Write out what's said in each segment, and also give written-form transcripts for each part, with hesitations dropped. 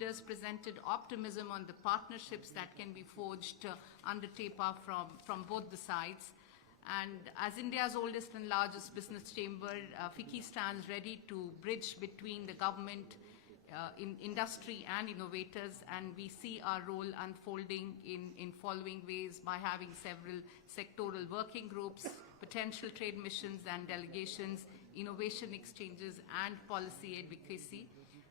Leaders presented optimism on the partnerships that can be forged under TEPA from both the sides. And as India's oldest and largest business chamber, FICCI stands ready to bridge between the government, industry and innovators, and we see our role unfolding in following ways by having several sectoral working groups, potential trade missions and delegations, innovation exchanges and policy advocacy.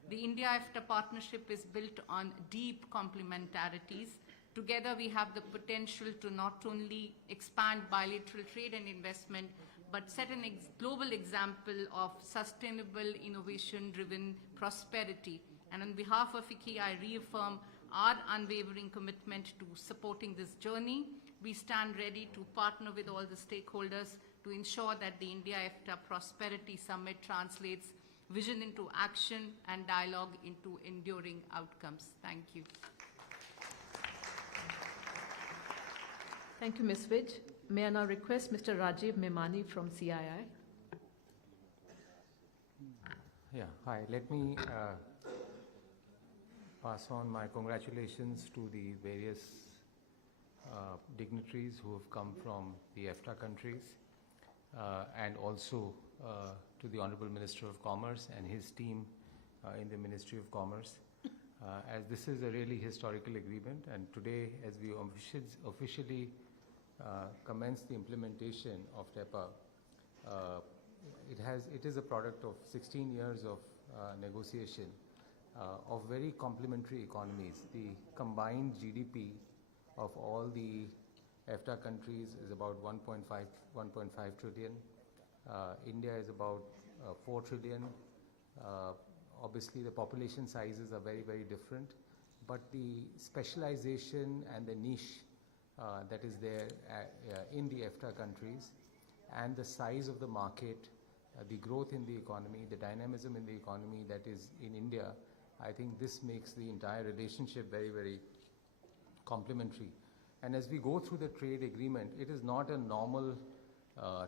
The India-EFTA partnership is built on deep complementarities. Together we have the potential to not only expand bilateral trade and investment, but set a global example of sustainable, innovation-driven prosperity. And on behalf of FICCI, I reaffirm our unwavering commitment to supporting this journey. We stand ready to partner with all the stakeholders to ensure that the India-EFTA Prosperity Summit translates vision into action and dialogue into enduring outcomes. Thank you. Thank you, Ms. Vij. May I now request Mr. Rajiv Memani from CII. Yeah, hi. Let me pass on my congratulations to the various dignitaries who have come from the EFTA countries and also to the Honorable Minister of Commerce and his team in the Ministry of Commerce. As this is a really historical agreement, and today as we officially commence the implementation of TEPA, it is a product of 16 years of negotiation of very complementary economies. The combined GDP of all the EFTA countries is about 1.5 trillion. India is about 4 trillion. Obviously, the population sizes are very, very different, but the specialization and the niche that is there in the EFTA countries and the size of the market, the growth in the economy, the dynamism in the economy that is in India, I think this makes the entire relationship very, very complementary. And as we go through the trade agreement, it is not a normal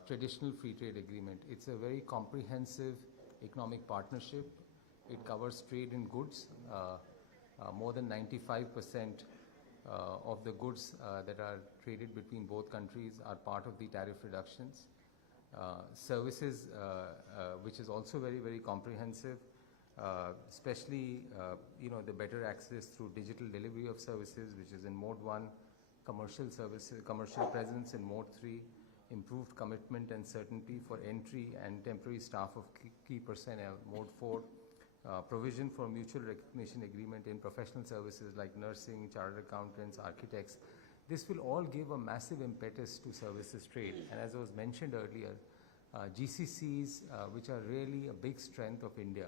traditional free trade agreement. It's a very comprehensive economic partnership. It covers trade in goods. More than 95% of the goods that are traded between both countries are part of the tariff reductions. Services, which is also very, very comprehensive, especially the better access through digital delivery of services, which is in Mode 1, commercial services, commercial presence in Mode 3, improved commitment and certainty for entry and temporary staff of key personnel, Mode 4, provision for mutual recognition agreement in professional services like nursing, chartered accountants, architects. This will all give a massive impetus to services trade. And as I was mentioned earlier, GCCs, which are really a big strength of India,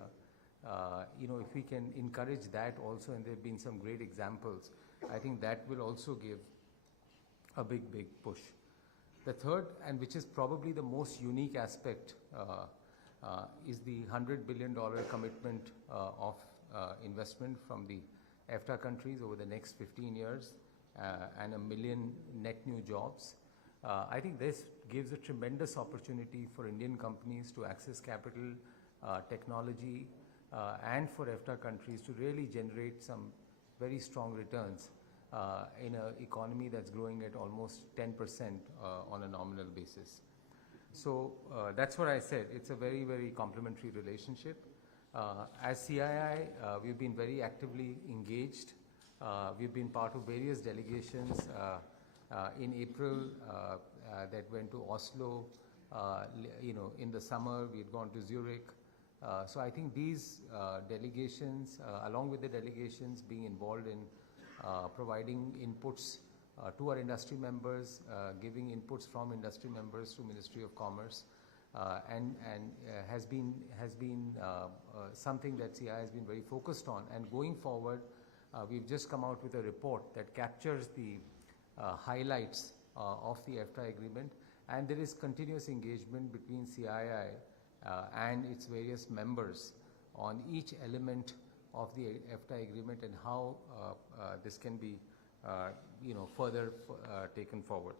if we can encourage that also, and there have been some great examples, I think that will also give a big, big push. The third, and which is probably the most unique aspect, is the $100 billion commitment of investment from the EFTA countries over the next 15 years and 1 million net new jobs. I think this gives a tremendous opportunity for Indian companies to access capital, technology, and for EFTA countries to really generate some very strong returns in an economy that's growing at almost 10% on a nominal basis. So that's what I said. It's a very, very complementary relationship. As CII, we've been very actively engaged. We've been part of various delegations in April that went to Oslo. In the summer, we had gone to Zurich. So I think these delegations, along with the delegations being involved in providing inputs to our industry members, giving inputs from industry members to Ministry of Commerce, and has been something that CI has been very focused on. And going forward, we've just come out with a report that captures the highlights of the EFTA agreement, and there is continuous engagement between CII and its various members on each element of the EFTA agreement and how this can be further taken forward.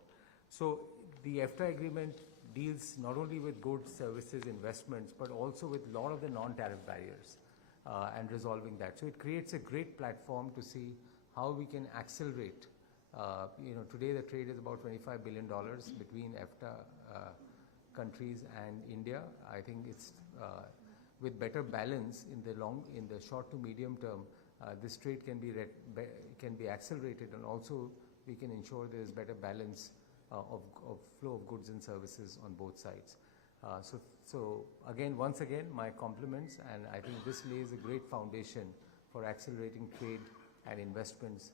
So the EFTA agreement deals not only with goods, services, investments, but also with a lot of the non-tariff barriers. and resolving that. So it creates a great platform to see how we can accelerate. Today the trade is about $25 billion between EFTA countries and India. I think it's with better balance in the short to medium term, this trade can be accelerated, and also we can ensure there is better balance of flow of goods and services on both sides. So again, once again, my compliments, and I think this lays a great foundation for accelerating trade and investments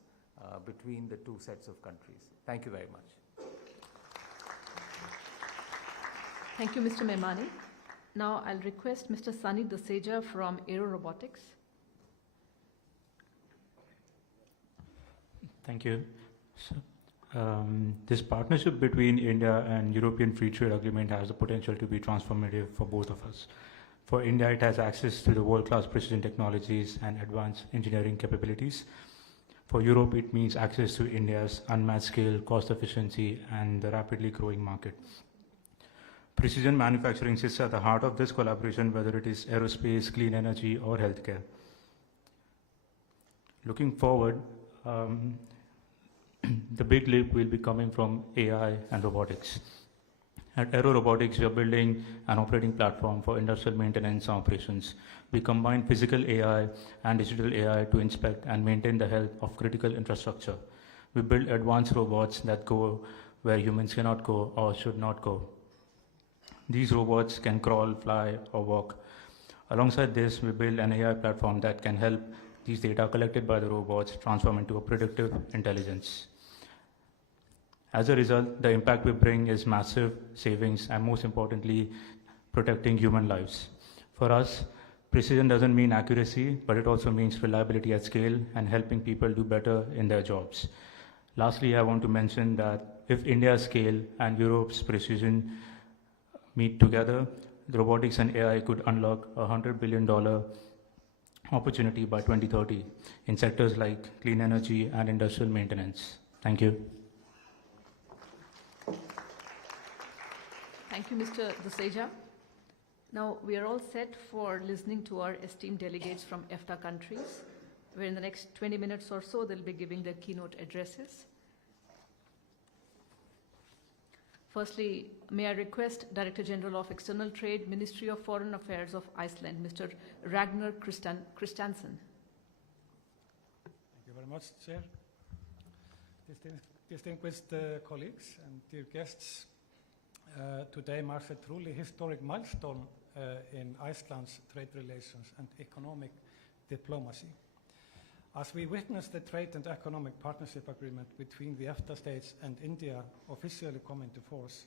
between the two sets of countries. Thank you very much. Thank you, Mr. Memani. Now I'll request Mr. Sunny Daseja from Aero Robotics. Thank you. So, this partnership between India and European Free Trade Agreement has the potential to be transformative for both of us. For India, it has access to the world-class precision technologies and advanced engineering capabilities. For Europe, it means access to India's unmatched scale, cost efficiency, and the rapidly growing market. Precision manufacturing sits at the heart of this collaboration, whether it is aerospace, clean energy, or healthcare. Looking forward, the big leap will be coming from AI and robotics. At Aero Robotics, we are building an operating platform for industrial maintenance operations. We combine physical AI and digital AI to inspect and maintain the health of critical infrastructure. We build advanced robots that go where humans cannot go or should not go. These robots can crawl, fly, or walk. Alongside this, we build an AI platform that can help these data collected by the robots transform into a predictive intelligence. As a result, the impact we bring is massive savings and, most importantly, protecting human lives. For us, precision doesn't mean accuracy, but it also means reliability at scale and helping people do better in their jobs. Lastly, I want to mention that if India's scale and Europe's precision meet together, the robotics and AI could unlock a $100 billion opportunity by 2030 in sectors like clean energy and industrial maintenance. Thank you. Thank you, Mr. Daseja. Now, we are all set for listening to our esteemed delegates from EFTA countries, where in the next 20 minutes or so, they'll be giving their keynote addresses. Firstly, may I request Director General of External Trade, Ministry of Foreign Affairs of Iceland, Mr. Ragnar Christiansen. Thank you very much, Chair. Distinguished colleagues and dear guests, today marks a truly historic milestone in Iceland's trade relations and economic diplomacy. As we witness the Trade and Economic Partnership Agreement between the EFTA states and India officially come into force,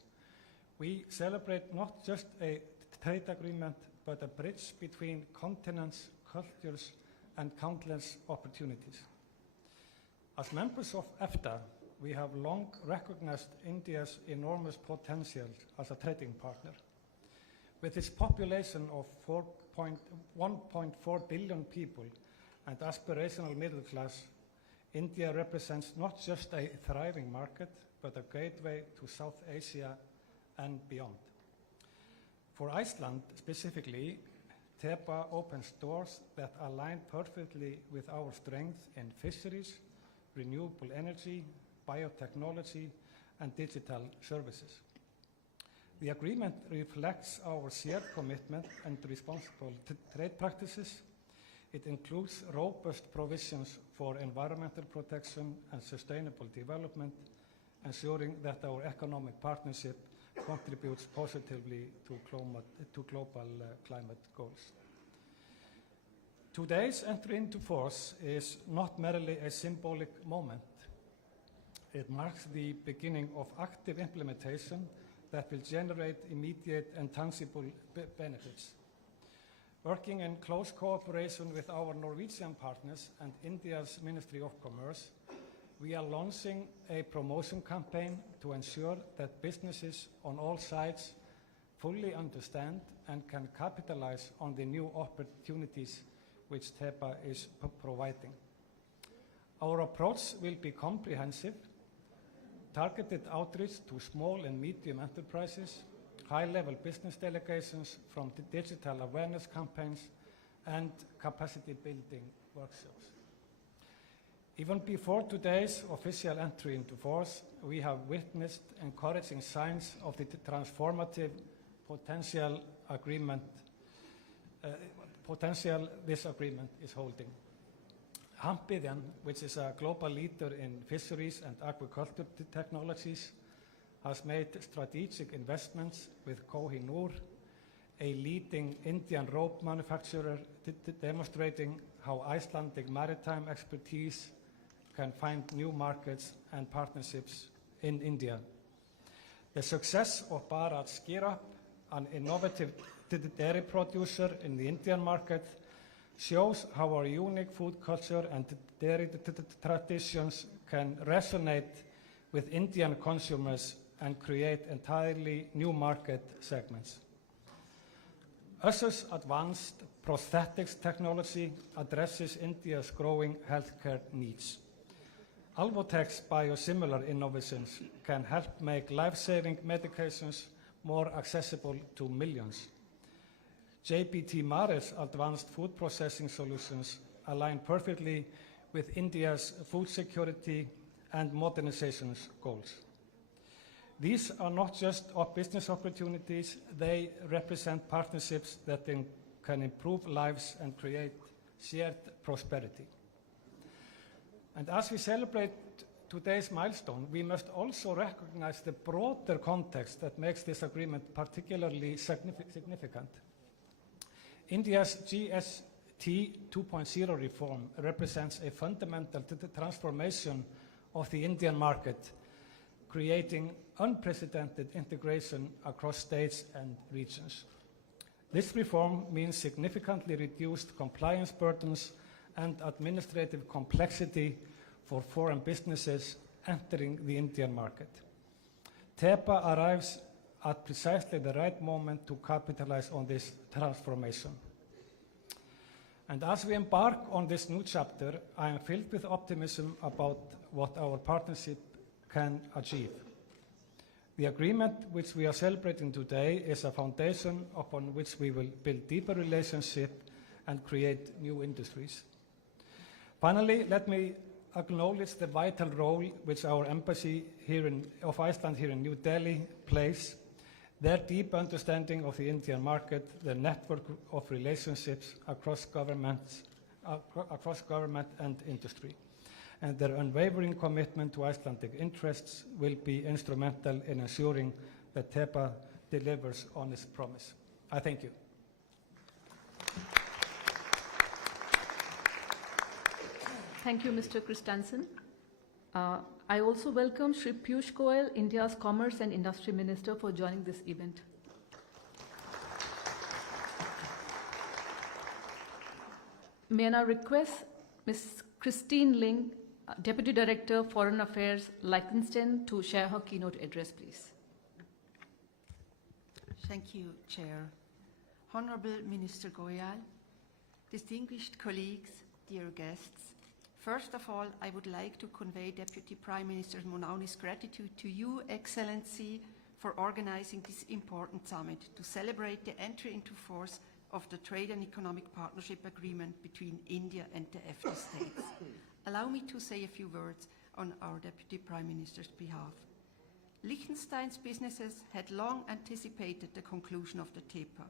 we celebrate not just a trade agreement, but a bridge between continents, cultures, and countless opportunities. As members of EFTA, we have long recognized India's enormous potential as a trading partner. With its population of 1.4 billion people and aspirational middle class, India represents not just a thriving market, but a gateway to South Asia and beyond. For Iceland specifically, TEPA opens doors that align perfectly with our strength in fisheries, renewable energy, biotechnology, and digital services. The agreement reflects our shared commitment and responsible trade practices. It includes robust provisions for environmental protection and sustainable development, ensuring that our economic partnership contributes positively to global climate goals. Today's entry into force is not merely a symbolic moment. It marks the beginning of active implementation that will generate immediate and tangible benefits. Working in close cooperation with our Norwegian partners and India's Ministry of Commerce, we are launching a promotion campaign to ensure that businesses on all sides fully understand and can capitalize on the new opportunities which TEPA is providing. Our approach will be comprehensive, targeted outreach to small and medium enterprises, high-level business delegations from the digital awareness campaigns, and capacity building workshops. Even before today's official entry into force, we have witnessed encouraging signs of the transformative potential this agreement is holding. Hampiðjan, which is a global leader in fisheries and aquaculture technologies, has made strategic investments with Kohinoor, a leading Indian rope manufacturer, demonstrating how Icelandic maritime expertise can find new markets and partnerships in India. The success of Bharat Skirap, an innovative dairy producer in the Indian market, shows how our unique food culture and dairy traditions can resonate with Indian consumers and create entirely new market segments. US's advanced prosthetics technology addresses India's growing healthcare needs. Alvotech's biosimilar innovations can help make life-saving medications more accessible to millions. JBT Mare's advanced food processing solutions align perfectly with India's food security and modernization goals. These are not just business opportunities, they represent partnerships that can improve lives and create shared prosperity. And as we celebrate today's milestone, we must also recognize the broader context that makes this agreement particularly significant. India's GST 2.0 reform represents a fundamental transformation of the Indian market, creating unprecedented integration across states and regions. This reform means significantly reduced compliance burdens and administrative complexity for foreign businesses entering the Indian market. TEPA arrives at precisely the right moment to capitalize on this transformation. And as we embark on this new chapter, I am filled with optimism about what our partnership can achieve. The agreement which we are celebrating today is a foundation upon which we will build deeper relationships and create new industries. Finally, let me acknowledge the vital role which our embassy of Iceland here in New Delhi plays. Their deep understanding of the Indian market, their network of relationships across government and industry, and their unwavering commitment to Icelandic interests will be instrumental in ensuring that TEPA delivers on its promise. I thank you. Thank you, Mr. Christensen. I also welcome Shri Piyush Goyal, India's Commerce and Industry Minister, for joining this event. May I now request Ms. Christine Ling, Deputy Director, Foreign Affairs, Liechtenstein, to share her keynote address, please. Thank you, Chair. Honorable Minister Goyal, distinguished colleagues, dear guests, first of all, I would like to convey Deputy Prime Minister Monauni's gratitude to you, Excellency, for organizing this important summit to celebrate the entry into force of the Trade and Economic Partnership Agreement between India and the EFTA states. Allow me to say a few words on our Deputy Prime Minister's behalf. Liechtenstein's businesses had long anticipated the conclusion of the TEPA,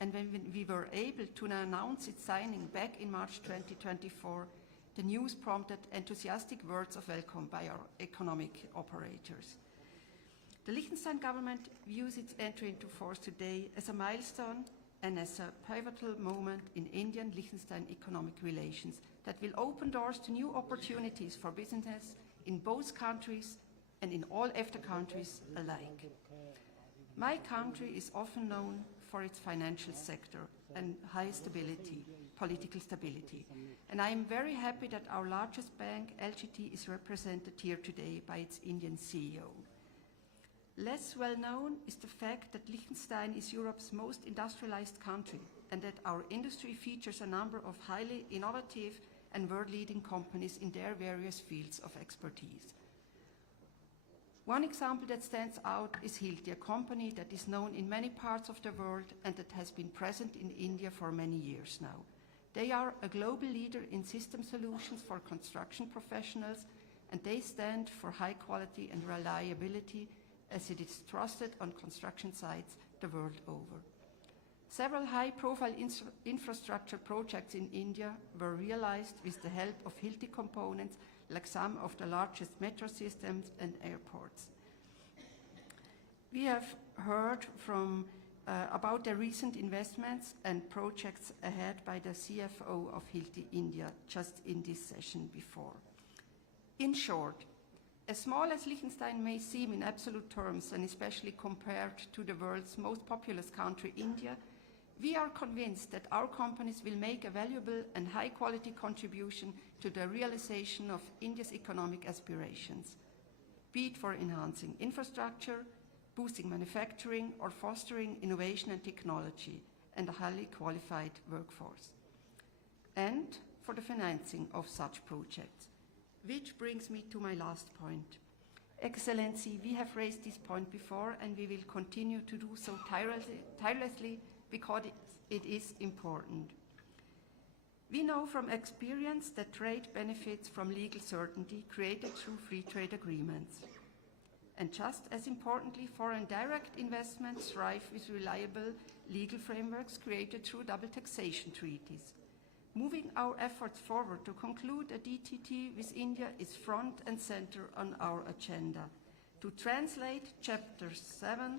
and when we were able to announce its signing back in March 2024, the news prompted enthusiastic words of welcome by our economic operators. The Liechtenstein government views its entry into force today as a milestone and as a pivotal moment in Indian-Liechtenstein economic relations that will open doors to new opportunities for business in both countries and in all EFTA countries alike. My country is often known for its financial sector and high stability, political stability. And I am very happy that our largest bank, LGT, is represented here today by its Indian CEO. Less well known is the fact that Liechtenstein is Europe's most industrialized country and that our industry features a number of highly innovative and world-leading companies in their various fields of expertise. One example that stands out is Hilti, a company that is known in many parts of the world and that has been present in India for many years now. They are a global leader in system solutions for construction professionals, and they stand for high quality and reliability as it is trusted on construction sites the world over. Several high-profile infrastructure projects in India were realized with the help of Hilti components, like some of the largest metro systems and airports. We have heard about the recent investments and projects ahead by the CFO of Hilti India just in this session before. In short, as small as Liechtenstein may seem in absolute terms, and especially compared to the world's most populous country, India, we are convinced that our companies will make a valuable and high-quality contribution to the realization of India's economic aspirations, be it for enhancing infrastructure, boosting manufacturing, or fostering innovation and technology and a highly qualified workforce, and for the financing of such projects. Which brings me to my last point. Excellency, we have raised this point before, and we will continue to do so tirelessly because it is important. We know from experience that trade benefits from legal certainty created through free trade agreements. And just as importantly, foreign direct investments thrive with reliable legal frameworks created through double taxation treaties. Moving our efforts forward to conclude a DTT with India is front and center on our agenda. To translate Chapter 7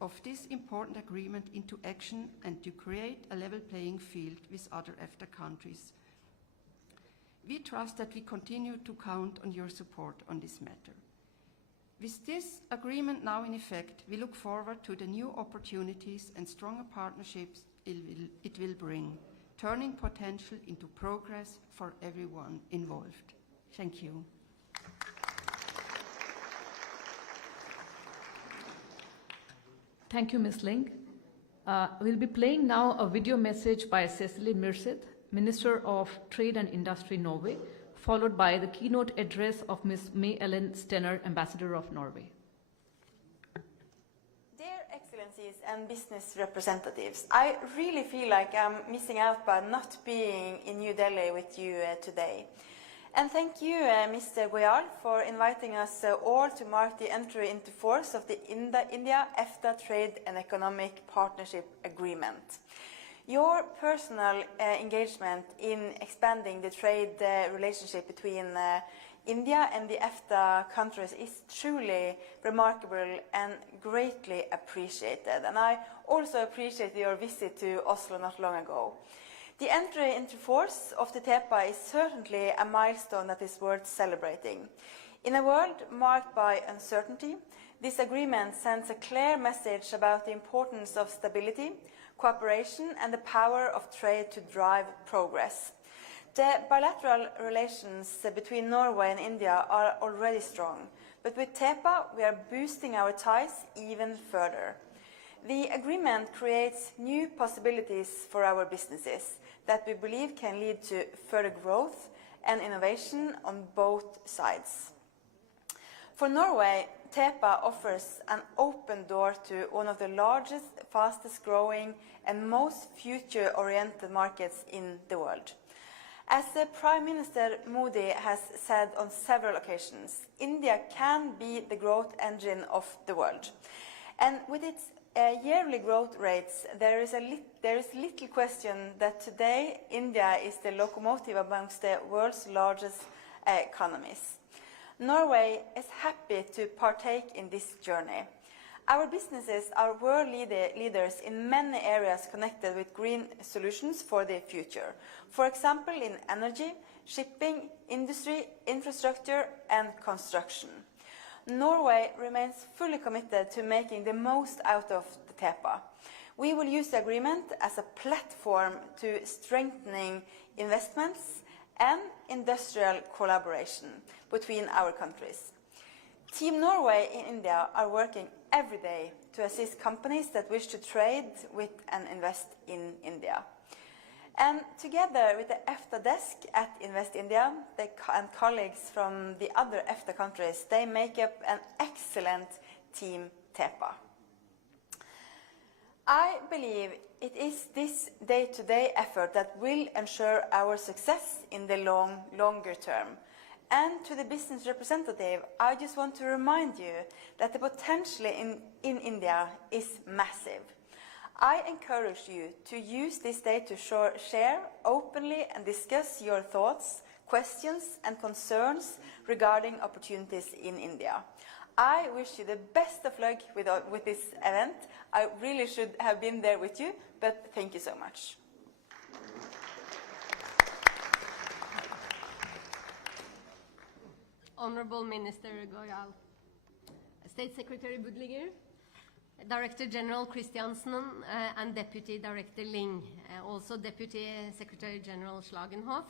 of this important agreement into action and to create a level playing field with other EFTA countries. We trust that we continue to count on your support on this matter. With this agreement now in effect, we look forward to the new opportunities and stronger partnerships it will bring, turning potential into progress for everyone involved. Thank you. Thank you, Ms. Ling. We'll be playing now a video message by Cecilie Myrseth, Minister of Trade and Industry, Norway, followed by the keynote address of Ms. May Ellen Stenner, Ambassador of Norway. Dear Excellencies and business representatives, I really feel like I'm missing out by not being in New Delhi with you today. And thank you, Mr. Goyal, for inviting us all to mark the entry into force of the India-EFTA Trade and Economic Partnership Agreement. Your personal engagement in expanding the trade relationship between India and the EFTA countries is truly remarkable and greatly appreciated. And I also appreciate your visit to Oslo not long ago. The entry into force of the TEPA is certainly a milestone that is worth celebrating. In a world marked by uncertainty, this agreement sends a clear message about the importance of stability, cooperation, and the power of trade to drive progress. The bilateral relations between Norway and India are already strong, but with TEPA we are boosting our ties even further. The agreement creates new possibilities for our businesses that we believe can lead to further growth and innovation on both sides. For Norway, TEPA offers an open door to one of the largest, fastest growing and most future-oriented markets in the world. As the Prime Minister Modi has said on several occasions, India can be the growth engine of the world. And with its yearly growth rates, there is little question that today India is the locomotive amongst the world's largest economies. Norway is happy to partake in this journey. Our businesses are world leaders in many areas connected with green solutions for the future. For example, in energy, shipping, industry, infrastructure, and construction. Norway remains fully committed to making the most out of the TEPA. We will use the agreement as a platform to strengthening investments and industrial collaboration between our countries. Team Norway in India are working every day to assist companies that wish to trade with and invest in India. And together with the EFTA desk at Invest India and colleagues from the other EFTA countries, they make up an excellent team TEPA. I believe it is this day-to-day effort that will ensure our success in the longer term. And to the business representative, I just want to remind you that the potential in India is massive. I encourage you to use this day to share openly and discuss your thoughts, questions and concerns regarding opportunities in India. I wish you the best of luck with this event. I really should have been there with you, but thank you so much. Honorable Minister Goyal, State Secretary Budliger, Director General Christiansen and Deputy Director Ling, also Deputy Secretary General Schlagenhoff.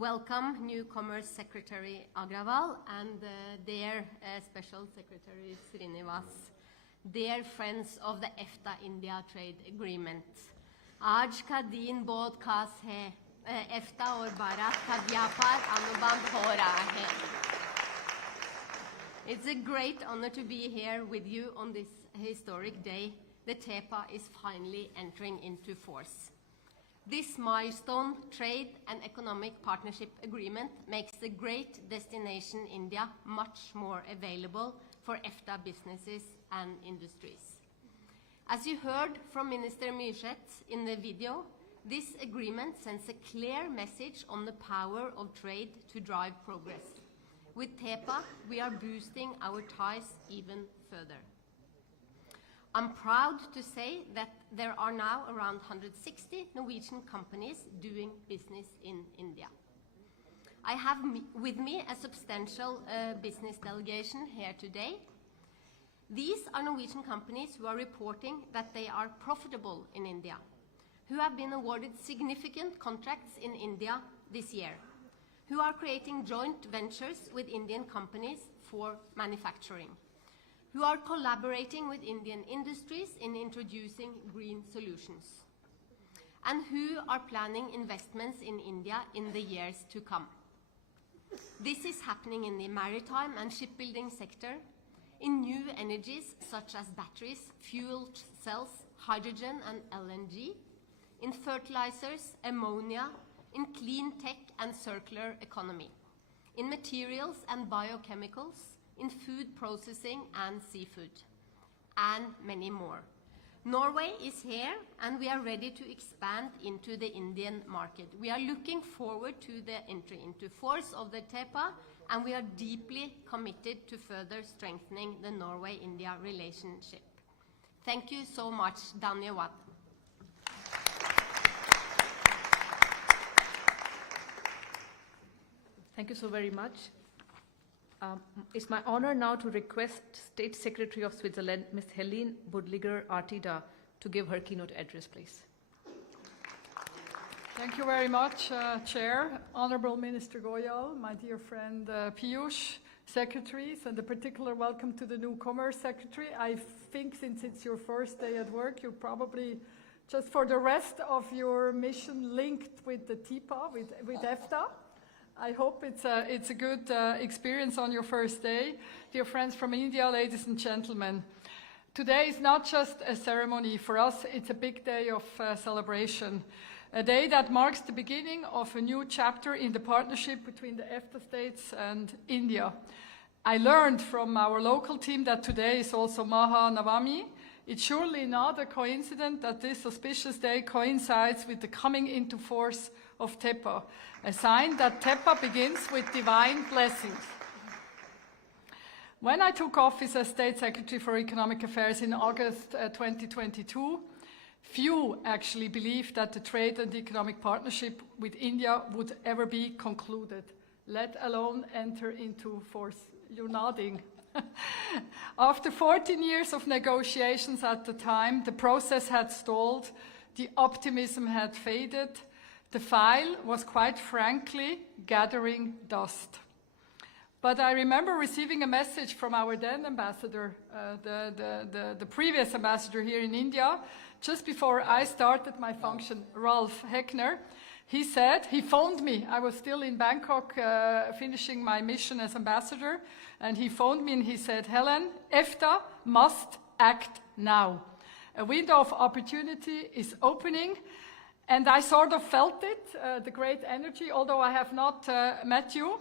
Welcome Newcomers Secretary Agrawal and dear Special Secretary Srinivas, dear friends of the EFTA-India Trade Agreement. आज का दिन बहुत खास है, EFTA और भारत का व्यापार अनुबंध हो रहा है. It's a great honor to be here with you on this historic day. The TEPA is finally entering into force. This milestone trade and economic partnership agreement makes the great destination India much more available for EFTA businesses and industries. As you heard from Minister Myrseth in the video, this agreement sends a clear message on the power of trade to drive progress. With TEPA, we are boosting our ties even further. I'm proud to say that there are now around 160 Norwegian companies doing business in India. I have with me a substantial business delegation here today. These are Norwegian companies who are reporting that they are profitable in India, who have been awarded significant contracts in India this year, who are creating joint ventures with Indian companies for manufacturing, who are collaborating with Indian industries in introducing green solutions, and who are planning investments in India in the years to come. This is happening in the maritime and shipbuilding sector, in new energies such as batteries, fuel cells, hydrogen and LNG, in fertilizers, ammonia, in clean tech and circular economy, in materials and biochemicals, in food processing and seafood, and many more. Norway is here and we are ready to expand into the Indian market. We are looking forward to the entry into force of the TEPA and we are deeply committed to further strengthening the Norway-India relationship. Thank you so much. Dhanyavad. Thank you so very much. It's my honor now to request State Secretary of Switzerland, Ms. Helene Budliger-Artida, to give her keynote address, please. Thank you very much, Chair, Honorable Minister Goyal, my dear friend Piyush, secretaries, and a particular welcome to the newcomer secretary. I think since it's your first day at work, you're probably just for the rest of your mission linked with the TEPA, with EFTA. I hope it's a good experience on your first day. Dear friends from India, ladies and gentlemen, today is not just a ceremony. For us, it's a big day of celebration, a day that marks the beginning of a new chapter in the partnership between the EFTA states and India. I learned from our local team that today is also Maha Navami. It's surely not a coincidence that this auspicious day coincides with the coming into force of TEPA, a sign that TEPA begins with divine blessings. When I took office as State Secretary for Economic Affairs in August 2022, few actually believed that the trade and economic partnership with India would ever be concluded, let alone enter into force. You're nodding. After 14 years of negotiations at the time, the process had stalled, the optimism had faded, the file was quite frankly gathering dust. But I remember receiving a message from our then ambassador, the previous ambassador here in India, just before I started my function, Ralph Heckner. He said, he phoned me. I was still in Bangkok finishing my mission as ambassador, and he phoned me and he said, Helen, EFTA must act now. A window of opportunity is opening, and I sort of felt it, the great energy, although I have not met you.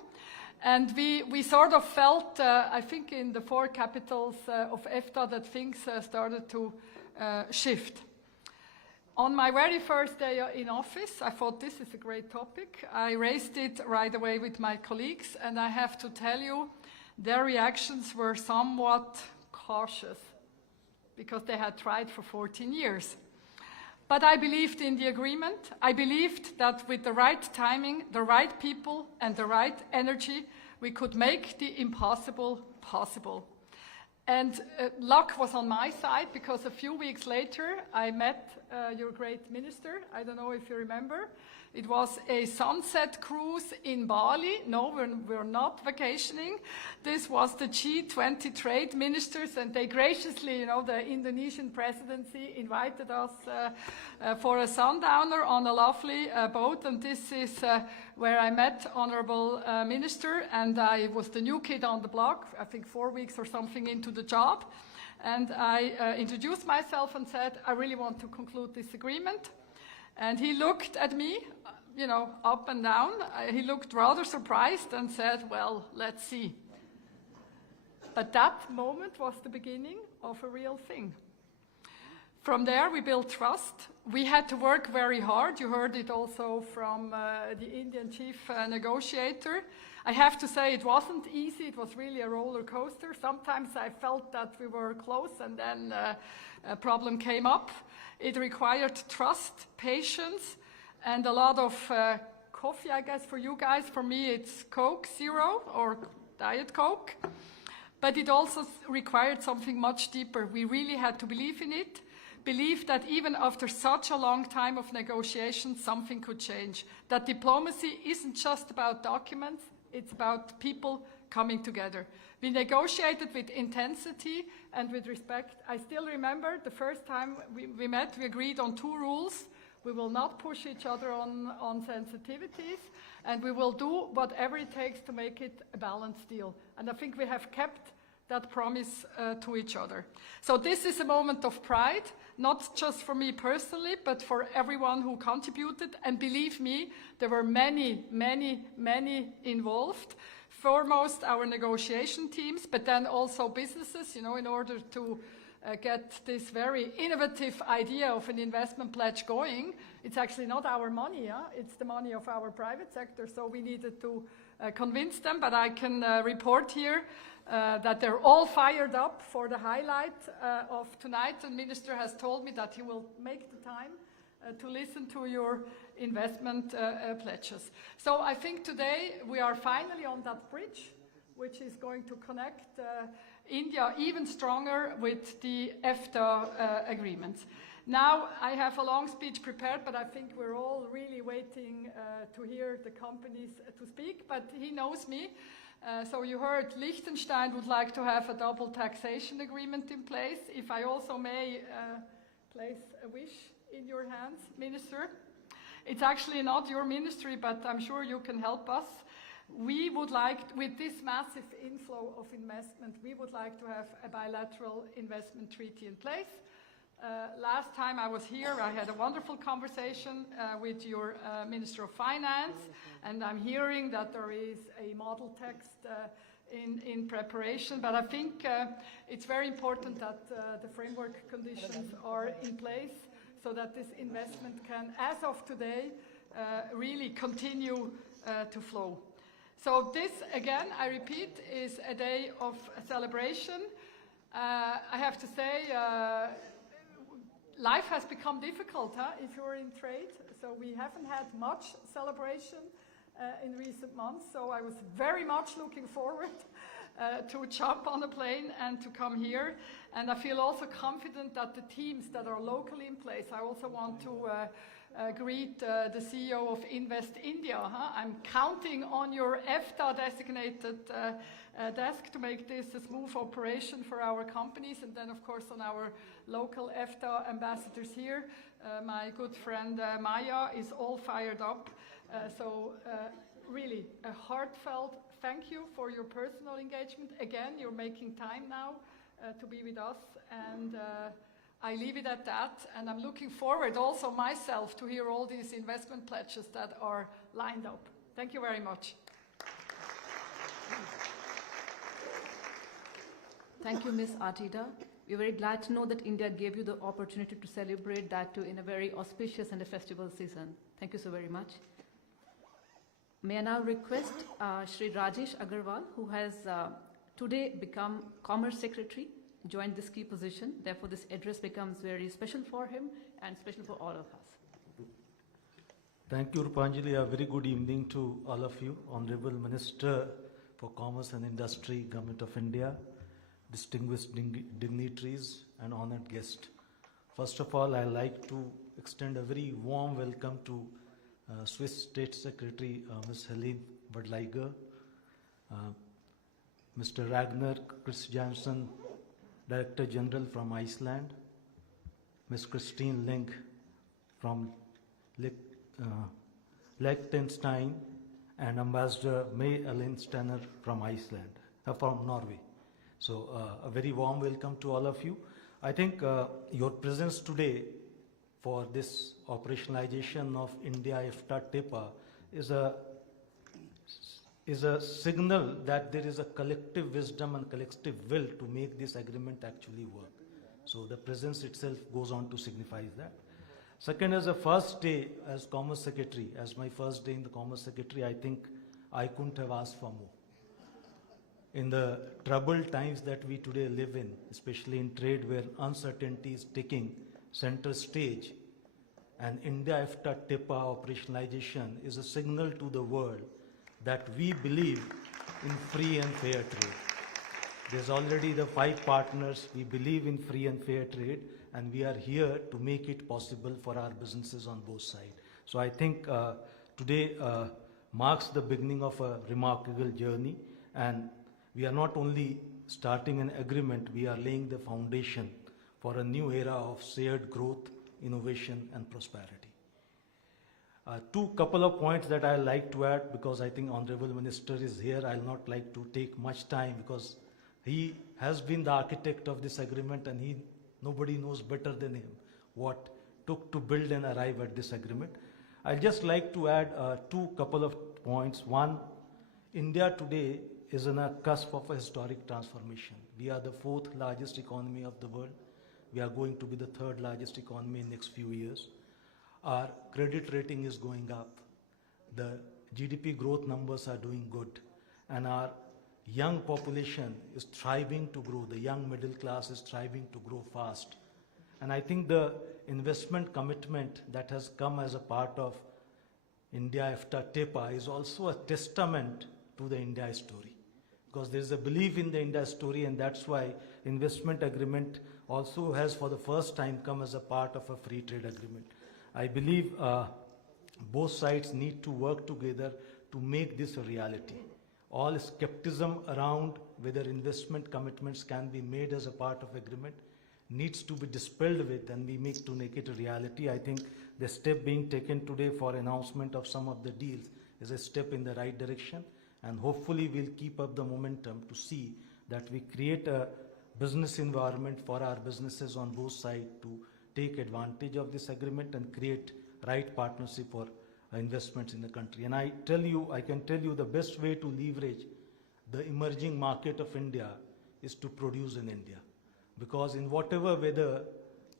And we sort of felt, I think in the 4 capitals of EFTA, that things started to shift. On my very first day in office, I thought this is a great topic. I raised it right away with my colleagues, and I have to tell you, their reactions were somewhat cautious because they had tried for 14 years. But I believed in the agreement. I believed that with the right timing, the right people, and the right energy, we could make the impossible possible. And luck was on my side, because a few weeks later I met your great minister. I don't know if you remember. It was a sunset cruise in Bali. No, we're not vacationing. This was the G20 trade ministers, and they graciously, the Indonesian presidency invited us for a sundowner on a lovely boat. And this is where I met Honorable Minister, and I was the new kid on the block, I think 4 weeks or something into the job. And I introduced myself and said, I really want to conclude this agreement. And he looked at me, up and down. He looked rather surprised and said, well, let's see. But that moment was the beginning of a real thing. From there, we built trust. We had to work very hard. You heard it also from the Indian chief negotiator. I have to say it wasn't easy. It was really a roller coaster. Sometimes I felt that we were close, and then a problem came up. It required trust, patience, and a lot of coffee, I guess, for you guys. For me, it's Coke Zero or Diet Coke. But it also required something much deeper. We really had to believe in it, believe that even after such a long time of negotiations, something could change. That diplomacy isn't just about documents, it's about people coming together. We negotiated with intensity and with respect. I still remember the first time we met, we agreed on 2 rules. We will not push each other on sensitivities, and we will do whatever it takes to make it a balanced deal. And I think we have kept that promise to each other. So this is a moment of pride, not just for me personally, but for everyone who contributed. And believe me, there were many, many, many involved. Foremost, our negotiation teams, but then also businesses, in order to get this very innovative idea of an investment pledge going. It's actually not our money, it's the money of our private sector, so we needed to convince them. But I can report here that they're all fired up for the highlight of tonight. The minister has told me that he will make the time to listen to your investment pledges. So I think today we are finally on that bridge, which is going to connect India even stronger with the EFTA agreements. Now, I have a long speech prepared, but I think we're all really waiting to hear the companies to speak, but he knows me. So you heard Liechtenstein would like to have a double taxation agreement in place. If I also may place a wish in your hands, Minister. It's actually not your ministry, but I'm sure you can help us. We would like, with this massive inflow of investment, we would like to have a bilateral investment treaty in place. Last time I was here, I had a wonderful conversation with your Minister of Finance, and I'm hearing that there is a model text in preparation. But I think it's very important that the framework conditions are in place so that this investment can, as of today, really continue to flow. So this, again, I repeat, is a day of celebration. I have to say, life has become difficult if you're in trade. So we haven't had much celebration in recent months. So I was very much looking forward to jump on a plane and to come here. And I feel also confident that the teams that are locally in place, I also want to greet the CEO of Invest India. I'm counting on your EFTA designated desk to make this a smooth operation for our companies, and then of course on our local EFTA ambassadors here. My good friend Maya is all fired up. So really a heartfelt thank you for your personal engagement. Again, you're making time now to be with us, and I leave it at that, and I'm looking forward also myself to hear all these investment pledges that are lined up. Thank you very much. Thank you, Ms. Atida. We're very glad to know that India gave you the opportunity to celebrate that too in a very auspicious and a festival season. Thank you so very much. May I now request Shri Rajesh Agarwal, who has today become Commerce Secretary, joined this key position. Therefore, this address becomes very special for him and special for all of us. Thank you, Rupanjali. A very good evening to all of you. Honorable Minister for Commerce and Industry, Government of India, distinguished dignitaries and honored guests. First of all, I'd like to extend a very warm welcome to Swiss State Secretary Ms. Helene Verdleiger, Mr. Ragnar Christiansen, Director General from Iceland, Ms. Christine Link from Liechtenstein, and Ambassador May Ellen Stenner from Norway. So a very warm welcome to all of you. I think your presence today for this operationalization of India-EFTA TEPA is a signal that there is a collective wisdom and collective will to make this agreement actually work. So the presence itself goes on to signify that. Second, as a first day as Commerce Secretary, as my first day in the Commerce Secretary, I think I couldn't have asked for more. In the troubled times that we today live in, especially in trade where uncertainty is taking center stage, and India-EFTA TEPA operationalization is a signal to the world that we believe in free and fair trade. There's already the 5 partners. We believe in free and fair trade, and we are here to make it possible for our businesses on both sides. So I think today marks the beginning of a remarkable journey, and we are not only starting an agreement, we are laying the foundation for a new era of shared growth, innovation, and prosperity. Couple of points that I like to add, because I think Honorable Minister is here. I'll not like to take much time because he has been the architect of this agreement, and nobody knows better than him what took to build and arrive at this agreement. I'd just like to add couple of points. One, India today is on a cusp of a historic transformation. We are the 4th largest economy of the world. We are going to be the 3rd largest economy in the next few years. Our credit rating is going up. The GDP growth numbers are doing good. And our young population is thriving to grow. The young middle class is thriving to grow fast. And I think the investment commitment that has come as a part of India-EFTA TEPA is also a testament to the India story. Because there is a belief in the India story, and that's why investment agreement also has for the first time come as a part of a free trade agreement. I believe both sides need to work together to make this a reality. All skepticism around whether investment commitments can be made as a part of agreement needs to be dispelled with, and we make to make it a reality. I think the step being taken today for announcement of some of the deals is a step in the right direction, and hopefully we'll keep up the momentum to see that we create a business environment for our businesses on both sides to take advantage of this agreement and create right partnership for investments in the country. And I can tell you the best way to leverage the emerging market of India is to produce in India. Because in whatever weather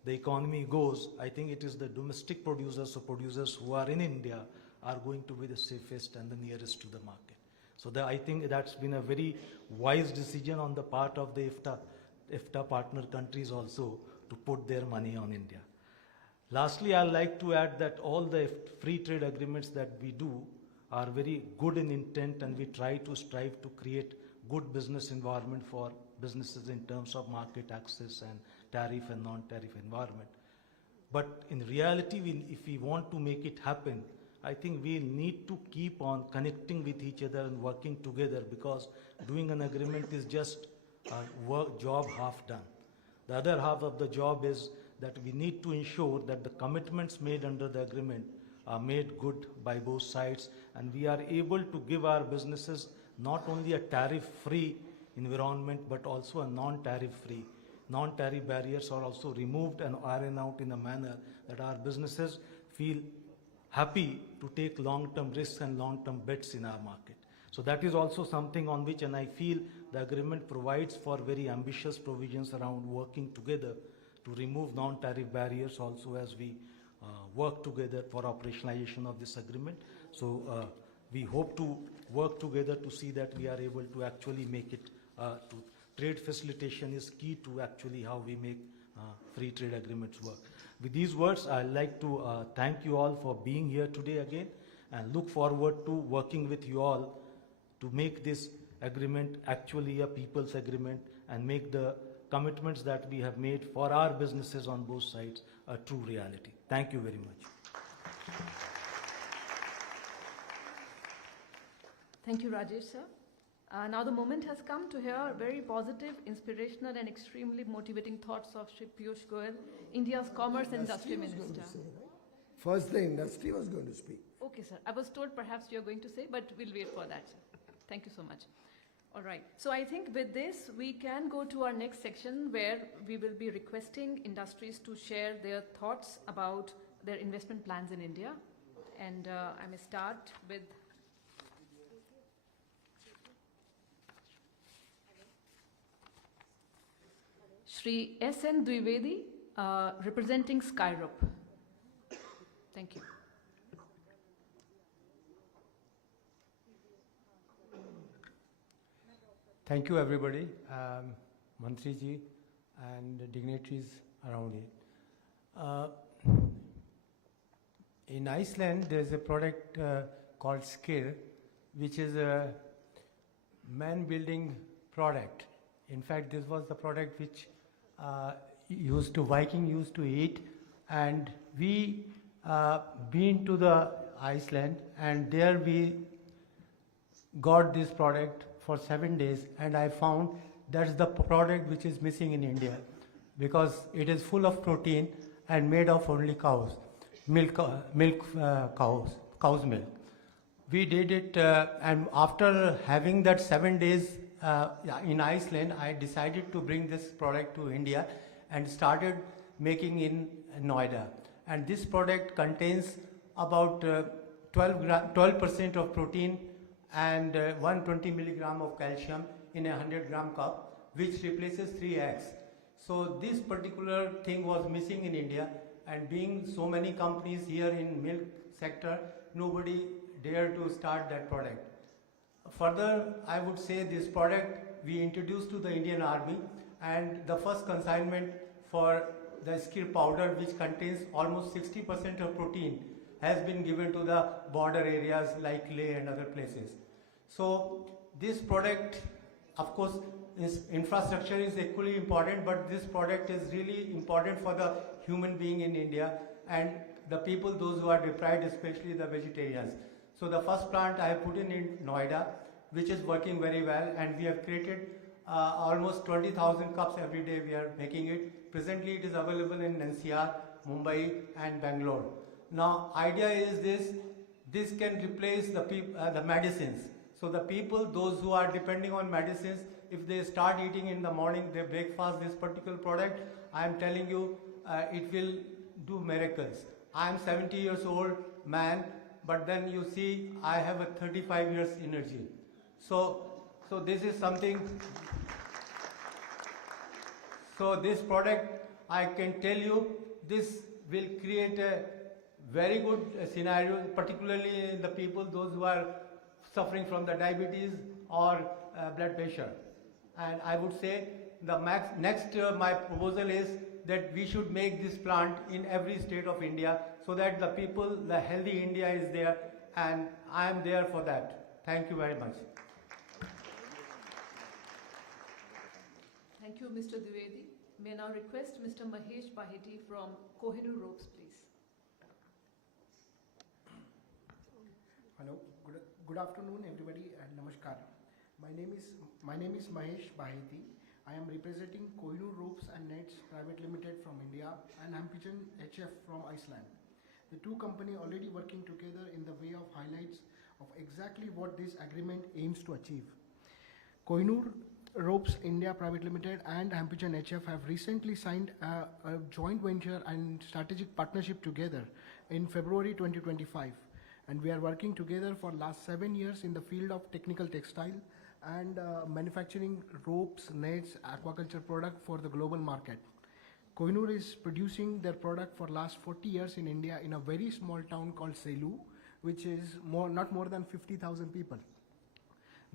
the economy goes, I think it is the domestic producers or producers who are in India are going to be the safest and the nearest to the market. So I think that's been a very wise decision on the part of the EFTA partner countries also to put their money on India. Lastly, I'd like to add that all the free trade agreements that we do are very good in intent, and we try to strive to create good business environment for businesses in terms of market access and tariff and non-tariff environment. But in reality, if we want to make it happen, I think we need to keep on connecting with each other and working together, because doing an agreement is just a job half done. The other half of the job is that we need to ensure that the commitments made under the agreement are made good by both sides, and we are able to give our businesses not only a tariff-free environment but also a non-tariff-free, non-tariff barriers are also removed and ironed out in a manner that our businesses feel happy to take long-term risks and long-term bets in our market. So that is also something on which, and I feel the agreement provides for very ambitious provisions around working together to remove non-tariff barriers also as we work together for operationalization of this agreement. So we hope to work together to see that we are able to actually make it to trade facilitation is key to actually how we make free trade agreements work. With these words, I'd like to thank you all for being here today again and look forward to working with you all to make this agreement actually a people's agreement and make the commitments that we have made for our businesses on both sides a true reality. Thank you very much. Thank you, Rajesh, sir. Now the moment has come to hear very positive, inspirational and extremely motivating thoughts of Shri Piyush Goyal, India's Commerce and Industry Minister. First, the industry was going to speak. Okay, sir. I was told perhaps you're going to say, but we'll wait for that, sir. Thank you so much. All right. So I think with this, we can go to our next section where we will be requesting industries to share their thoughts about their investment plans in India. And I may start with Shri S.N. Dwivedi, representing Skyrope. Thank you. Thank you, everybody, Mantri ji and the dignitaries around it. In Iceland, there is a product called Skir, which is a man-building product. In fact, this was the product which Viking used to eat, and we been to the Iceland, and there we got this product for 7 days, and I found that's the product which is missing in India, because it is full of protein and made of only cow's milk. We did it, and after having that 7 days in Iceland, I decided to bring this product to India and started making in Noida. And this product contains about 12% of protein and 120 milligram of calcium in a 100-gram cup, which replaces 3 eggs. So this particular thing was missing in India, and being so many companies here in milk sector, nobody dared to start that product. Further, I would say this product we introduced to the Indian Army, and the first consignment for the Skir powder, which contains almost 60% of protein, has been given to the border areas like Leh and other places. So this product, of course, infrastructure is equally important, but this product is really important for the human being in India and the people, those who are deprived, especially the vegetarians. So the first plant I have put in Noida, which is working very well, and we have created almost 20,000 cups every day we are making it. Presently it is available in NCR, Mumbai and Bangalore. Now idea is this can replace the medicines. So the people, those who are depending on medicines, if they start eating in the morning, their breakfast, this particular product, I am telling you, it will do miracles. I am 70 years old man, but then you see, I have a 35 years energy. So this is something. So this product, I can tell you, this will create a very good scenario, particularly in the people, those who are suffering from the diabetes or blood pressure. And I would say the next my proposal is that we should make this plant in every state of India so that the people, the healthy India is there, and I am there for that. Thank you very much. Thank you, Mr. Dwivedi. May I now request Mr. Mahesh Baheti from Kohinoor Ropes, please. Hello, good afternoon, everybody, and namaskar. My name is Mahesh Baheti. I am representing Kohinoor Ropes and Nets Private Limited from India and Ampigen HF from Iceland. The two companies already working together in the way of highlights of exactly what this agreement aims to achieve. Kohinoor Ropes India Private Limited and Hampton HF have recently signed a joint venture and strategic partnership together in February 2025. And we are working together for last 7 years in the field of technical textile and manufacturing ropes, nets, aquaculture product for the global market. Kohinoor is producing their product for last 40 years in India in a very small town called Selu, which is not more than 50,000 people.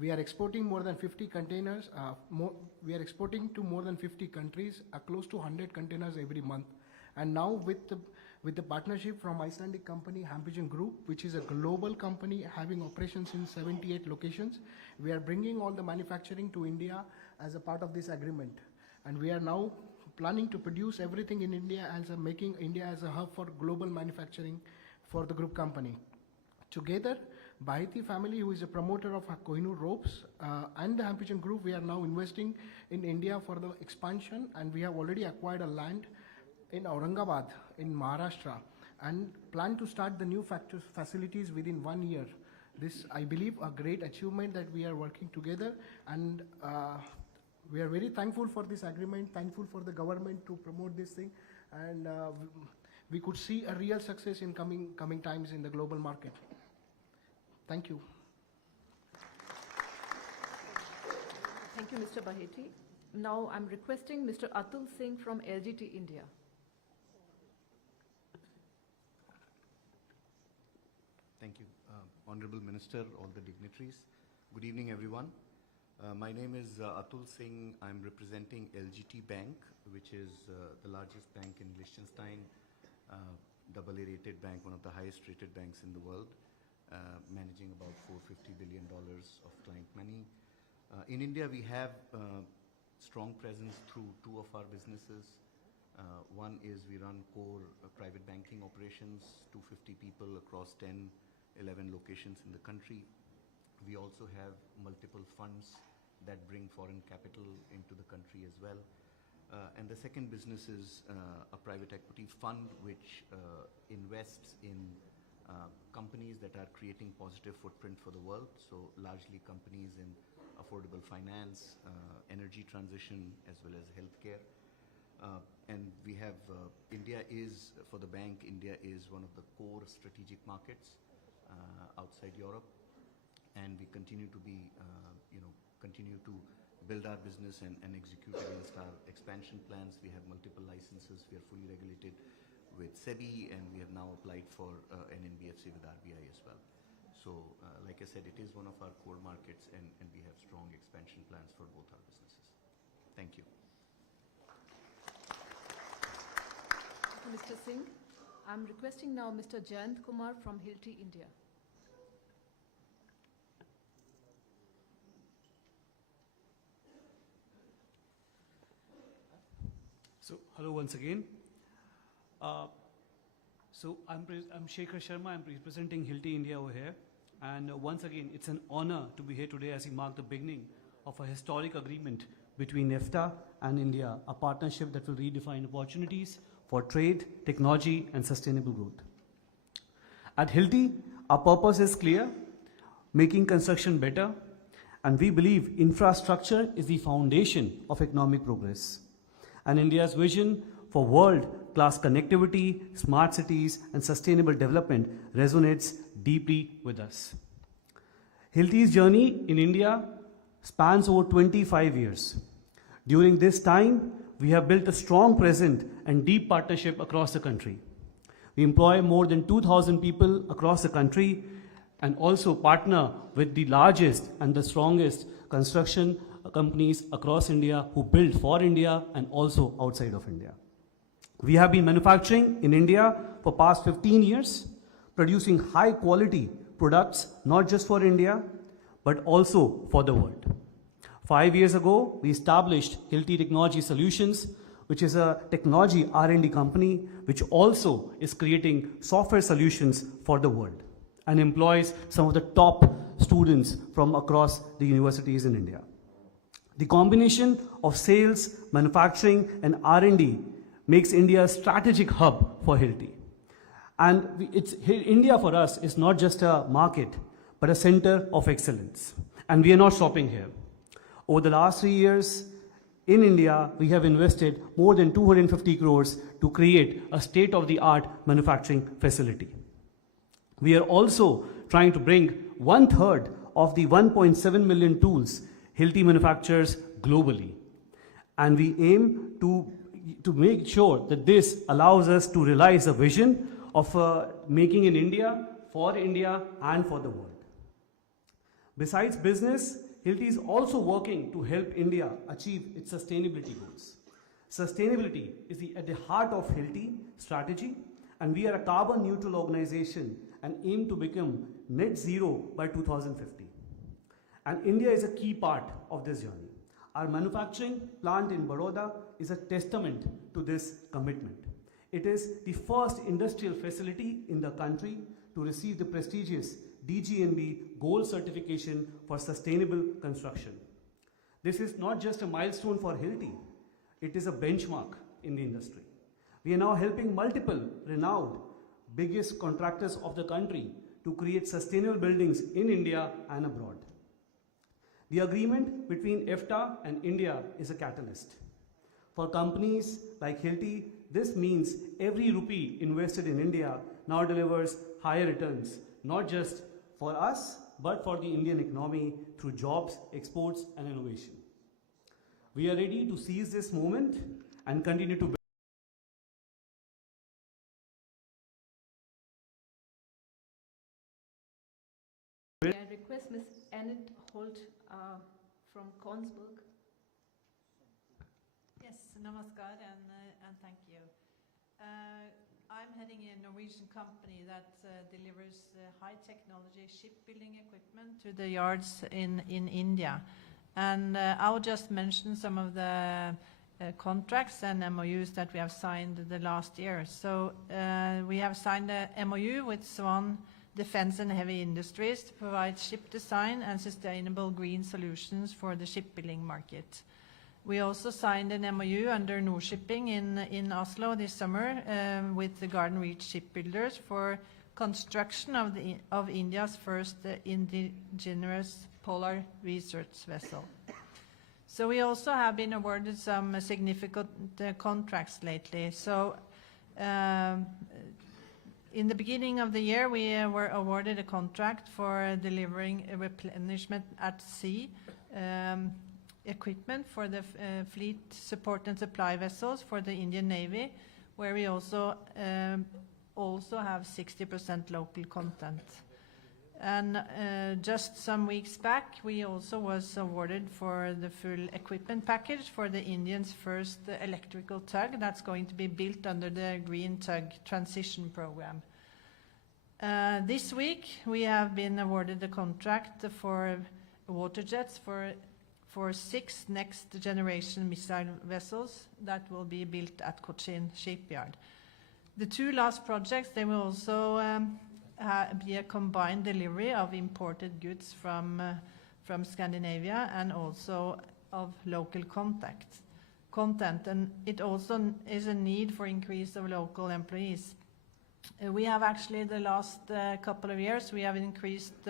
We are exporting more than 50 containers. We are exporting to more than 50 countries, close to 100 containers every month. And now with the partnership from Icelandic company Hampton Group, which is a global company having operations in 78 locations, we are bringing all the manufacturing to India as a part of this agreement. And we are now planning to produce everything in India making India as a hub for global manufacturing for the group company. Together, Baheti family, who is a promoter of Kohinoor Ropes and the Hampton Group, we are now investing in India for the expansion, and we have already acquired a land in Aurangabad in Maharashtra and plan to start the new facilities within 1 year. This, I believe, a great achievement that we are working together, and we are very thankful for this agreement, thankful for the government to promote this thing, and we could see a real success in coming times in the global market. Thank you. Thank you, Mr. Baheti. Now I'm requesting Mr. Atul Singh from LGT India. Thank you. Honorable Minister, all the dignitaries. Good evening, everyone. My name is Atul Singh. I'm representing LGT Bank, which is the largest bank in Liechtenstein, AA rated bank, one of the highest rated banks in the world, managing about $450 billion of client money. In India, we have strong presence through two of our businesses. One is we run core private banking operations, 250 people across 10, 11 locations in the country. We also have multiple funds that bring foreign capital into the country as well. And the second business is a private equity fund which invests in companies that are creating positive footprint for the world, so largely companies in affordable finance, energy transition, as well as healthcare. And we have, India is, for the bank, India is one of the core strategic markets outside Europe, and we continue to be, continue to build our business and execute against our expansion plans. We have multiple licenses. We are fully regulated with SEBI, and we have now applied for an NBFC with RBI as well. So, like I said, it is one of our core markets, and we have strong expansion plans for both our businesses. Thank you. Thank you, Mr. Singh. I'm requesting now Mr. Jayant Kumar from Hilti, India. So, hello once again. So I'm Shekhar Sharma. I'm representing Hilti India over here, and once again, it's an honor to be here today as we mark the beginning of a historic agreement between EFTA and India, a partnership that will redefine opportunities for trade, technology, and sustainable growth. At Hilti, our purpose is clear: making construction better, and we believe infrastructure is the foundation of economic progress. And India's vision for world-class connectivity, smart cities, and sustainable development resonates deeply with us. Hilti's journey in India spans over 25 years. During this time, we have built a strong presence and deep partnership across the country. We employ more than 2,000 people across the country and also partner with the largest and the strongest construction companies across India who build for India and also outside of India. We have been manufacturing in India for past 15 years, producing high quality products not just for India but also for the world. 5 years ago, we established Hilti Technology Solutions, which is a technology R&D company which also is creating software solutions for the world and employs some of the top students from across the universities in India. The combination of sales, manufacturing, and R&D makes India a strategic hub for Hilti. And India for us is not just a market, but a center of excellence. And we are not stopping here. Over the last 3 years, in India, we have invested more than 250 crores to create a state-of-the-art manufacturing facility. We are also trying to bring 1/3 of the 1.7 million tools Hilti manufactures globally. And we aim to make sure that this allows us to realize a vision of making in India, for India, and for the world. Besides business, Hilti is also working to help India achieve its sustainability goals. Sustainability is at the heart of Hilti strategy, and we are a carbon neutral organization and aim to become net zero by 2050. And India is a key part of this journey. Our manufacturing plant in Baroda is a testament to this commitment. It is the first industrial facility in the country to receive the prestigious DGNB Gold certification for sustainable construction. This is not just a milestone for Hilti, it is a benchmark in the industry. We are now helping multiple renowned biggest contractors of the country to create sustainable buildings in India and abroad. The agreement between EFTA and India is a catalyst. For companies like Hilti, this means every rupee invested in India now delivers higher returns, not just for us, but for the Indian economy through jobs, exports, and innovation. We are ready to seize this moment and continue to build. May I request Ms. Annette Holt from Konsberg? Yes, namaskar and thank you. I'm heading a Norwegian company that delivers high technology shipbuilding equipment to the yards in India. And I will just mention some of the contracts and MOUs that we have signed the last year. So we have signed a MOU with Swan Defense and Heavy Industries to provide ship design and sustainable green solutions for the shipbuilding market. We also signed an MOU under Nordshipping in Oslo this summer with the Garden Reach shipbuilders for construction of India's first indigenous polar research vessel. So we also have been awarded some significant contracts lately. So in the beginning of the year, we were awarded a contract for delivering a replenishment at sea equipment for the fleet support and supply vessels for the Indian Navy, where we also have 60% local content. And just some weeks back, we also was awarded for the full equipment package for the Indian's first electrical tug that's going to be built under the Green Tug Transition Program. This week, we have been awarded the contract for water jets for 6 next generation missile vessels that will be built at Cochin Shipyard. The 2 last projects, they will also be a combined delivery of imported goods from Scandinavia and also of local content. And it also is a need for increase of local employees. We have actually the last couple of years, we have increased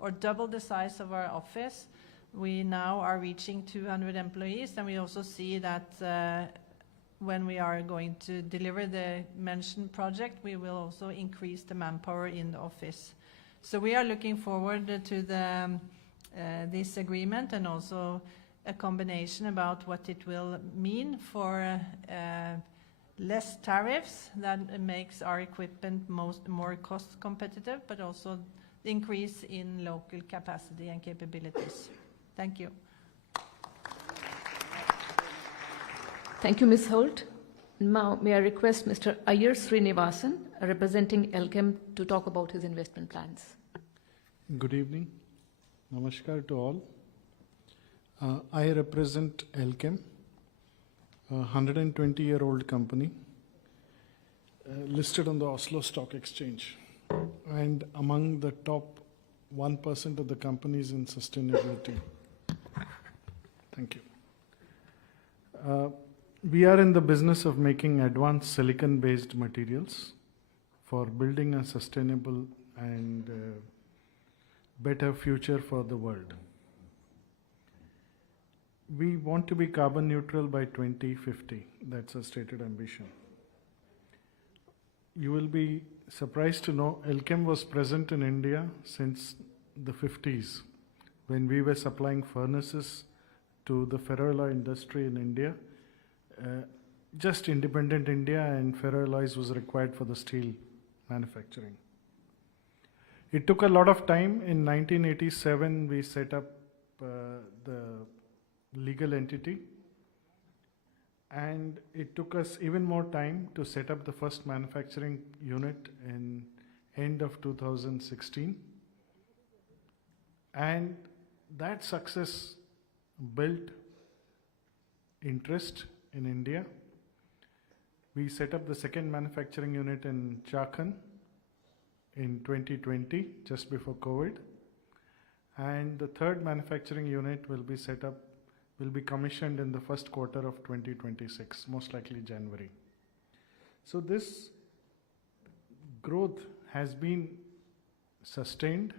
or doubled the size of our office. We now are reaching 200 employees, and we also see that when we are going to deliver the mentioned project, we will also increase the manpower in the office. So we are looking forward to this agreement and also a combination about what it will mean for less tariffs that makes our equipment more cost competitive, but also the increase in local capacity and capabilities. Thank you. Thank you, Ms. Holt. Now, may I request Mr. Iyer Srinivasan, representing Elkem, to talk about his investment plans. Good evening. Namaskar to all. I represent Elkem, a 120-year-old company listed on the Oslo Stock Exchange and among the top 1% of the companies in sustainability. Thank you. We are in the business of making advanced silicon-based materials for building a sustainable and better future for the world. We want to be carbon neutral by 2050. That's a stated ambition. You will be surprised to know Elkem was present in India since the 50s when we were supplying furnaces to the ferroalloy industry in India. Just independent India, and ferroalloys was required for the steel manufacturing. It took a lot of time. In 1987, we set up the legal entity, and it took us even more time to set up the first manufacturing unit in end of 2016. And that success built interest in India. We set up the second manufacturing unit in Chakan in 2020, just before COVID. And the third manufacturing unit will be commissioned in the first quarter of 2026, most likely January. So this growth has been sustained.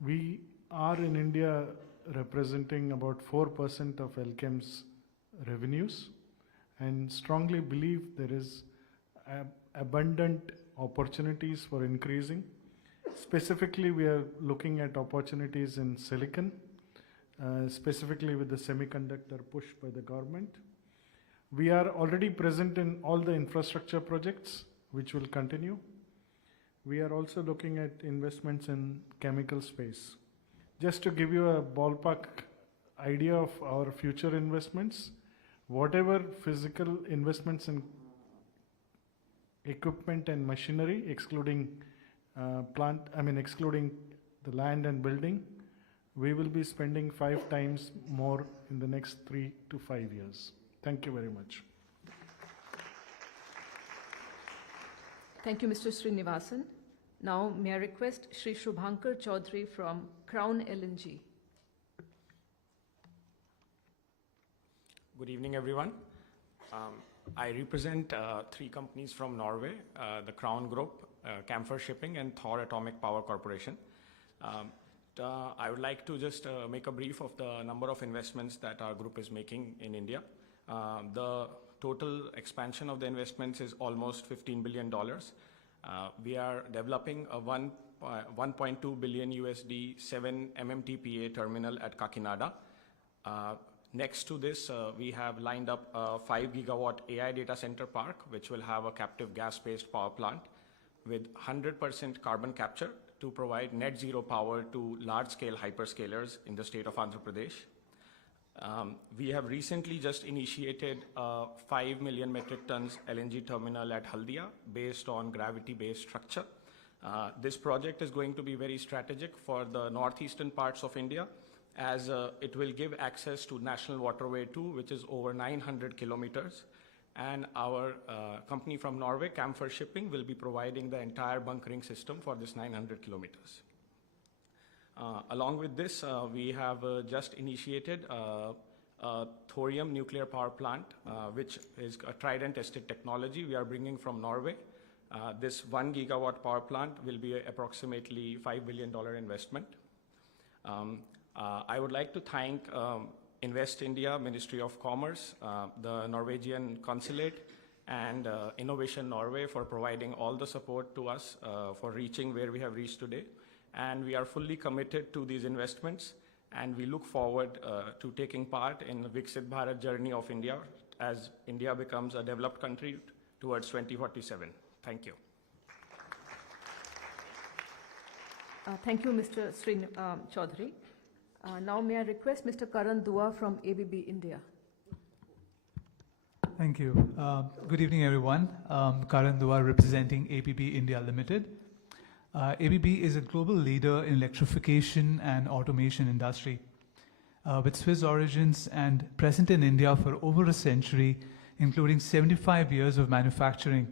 We are in India representing about 4% of Elkem's revenues, and strongly believe there is abundant opportunities for increasing. Specifically, we are looking at opportunities in silicon, specifically with the semiconductor push by the government. We are already present in all the infrastructure projects, which will continue. We are also looking at investments in chemical space. Just to give you a ballpark idea of our future investments, whatever physical investments in equipment and machinery, excluding excluding the land and building, we will be spending 5 times more in the next 3 to 5 years. Thank you very much. Thank you, Mr. Srinivasan. Now, may I request Shri Shubhankar Chaudhary from Crown LNG. Good evening, everyone. I represent 3 companies from Norway, the Crown Group, Camphor Shipping, and Thor Atomic Power Corporation. I would like to just make a brief of the number of investments that our group is making in India. The total expansion of the investments is almost $15 billion. We are developing a 1.2 billion USD 7 MMTPA terminal at Kakinada. Next to this, we have lined up a 5 gigawatt AI data center park, which will have a captive gas-based power plant with 100% carbon capture to provide net zero power to large-scale hyperscalers in the state of Andhra Pradesh. We have recently just initiated a 5 million metric tons LNG terminal at Haldia based on gravity-based structure. This project is going to be very strategic for the northeastern parts of India, as it will give access to National Waterway 2, which is over 900 kilometers. And our company from Norway, Camphor Shipping, will be providing the entire bunkering system for this 900 kilometers. Along with this, we have just initiated a thorium nuclear power plant, which is a tried and tested technology we are bringing from Norway. This 1 gigawatt power plant will be approximately $5 billion investment. I would like to thank Invest India, Ministry of Commerce, the Norwegian Consulate, and Innovation Norway for providing all the support to us for reaching where we have reached today. And we are fully committed to these investments, and we look forward to taking part in the Viksit Bharat journey of India as India becomes a developed country towards 2047. Thank you. Thank you, Mr. Chaudhary. Now may I request Mr. Karan Dua from ABB India. Thank you. Good evening, everyone. Karan Dua representing ABB India Limited. ABB is a global leader in electrification and automation industry. With Swiss origins and present in India for over a century, including 75 years of manufacturing,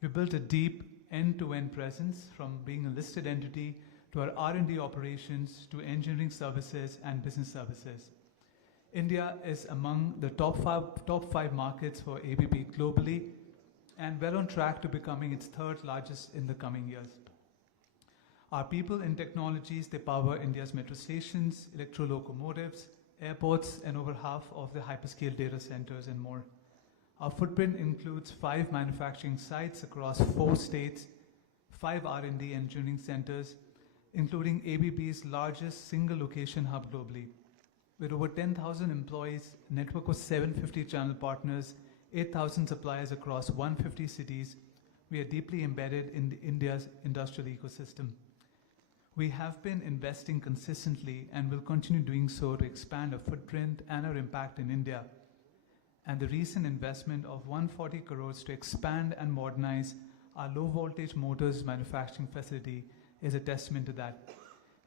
we built a deep end-to-end presence from being a listed entity to our R&D operations, to engineering services and business services. India is among the top five markets for ABB globally, and well on track to becoming its 3rd largest in the coming years. Our people and technologies, they power India's metro stations, electro locomotives, airports, and over half of the hyperscale data centers and more. Our footprint includes 5 manufacturing sites across 4 states, 5 R&D engineering centers, including ABB's largest single location hub globally. With over 10,000 employees, a network of 750 channel partners, 8,000 suppliers across 150 cities, we are deeply embedded in India's industrial ecosystem. We have been investing consistently and will continue doing so to expand our footprint and our impact in India. And the recent investment of 140 crores to expand and modernize our low voltage motors manufacturing facility is a testament to that.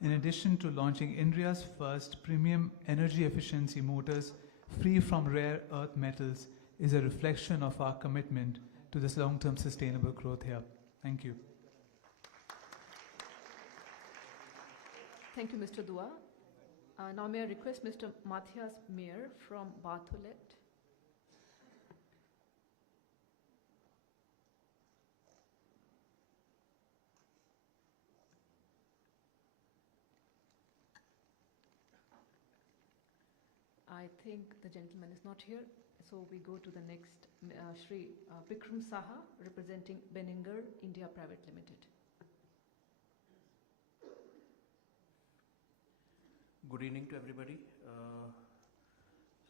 In addition to launching India's first premium energy efficiency motors free from rare earth metals is a reflection of our commitment to this long-term sustainable growth here. Thank you. Thank you, Mr. Dua. Now may I request Mr. Matthias Meyer from Barthollet. I think the gentleman is not here, so we go to the next, Shri Bikram Saha, representing Benninger India Private Limited. Good evening to everybody.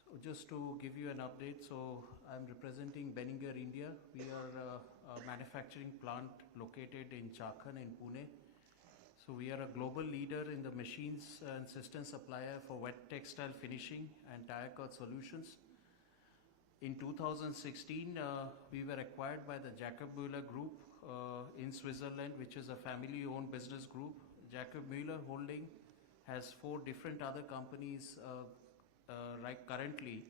So just to give you an update, so I'm representing Benninger India. We are a manufacturing plant located in Chakan in Pune. So we are a global leader in the machines and system supplier for wet textile finishing and tire cord solutions. In 2016, we were acquired by the Jacob Müller Group in Switzerland, which is a family-owned business group. Jacob Müller Holding has 4 different other companies right currently,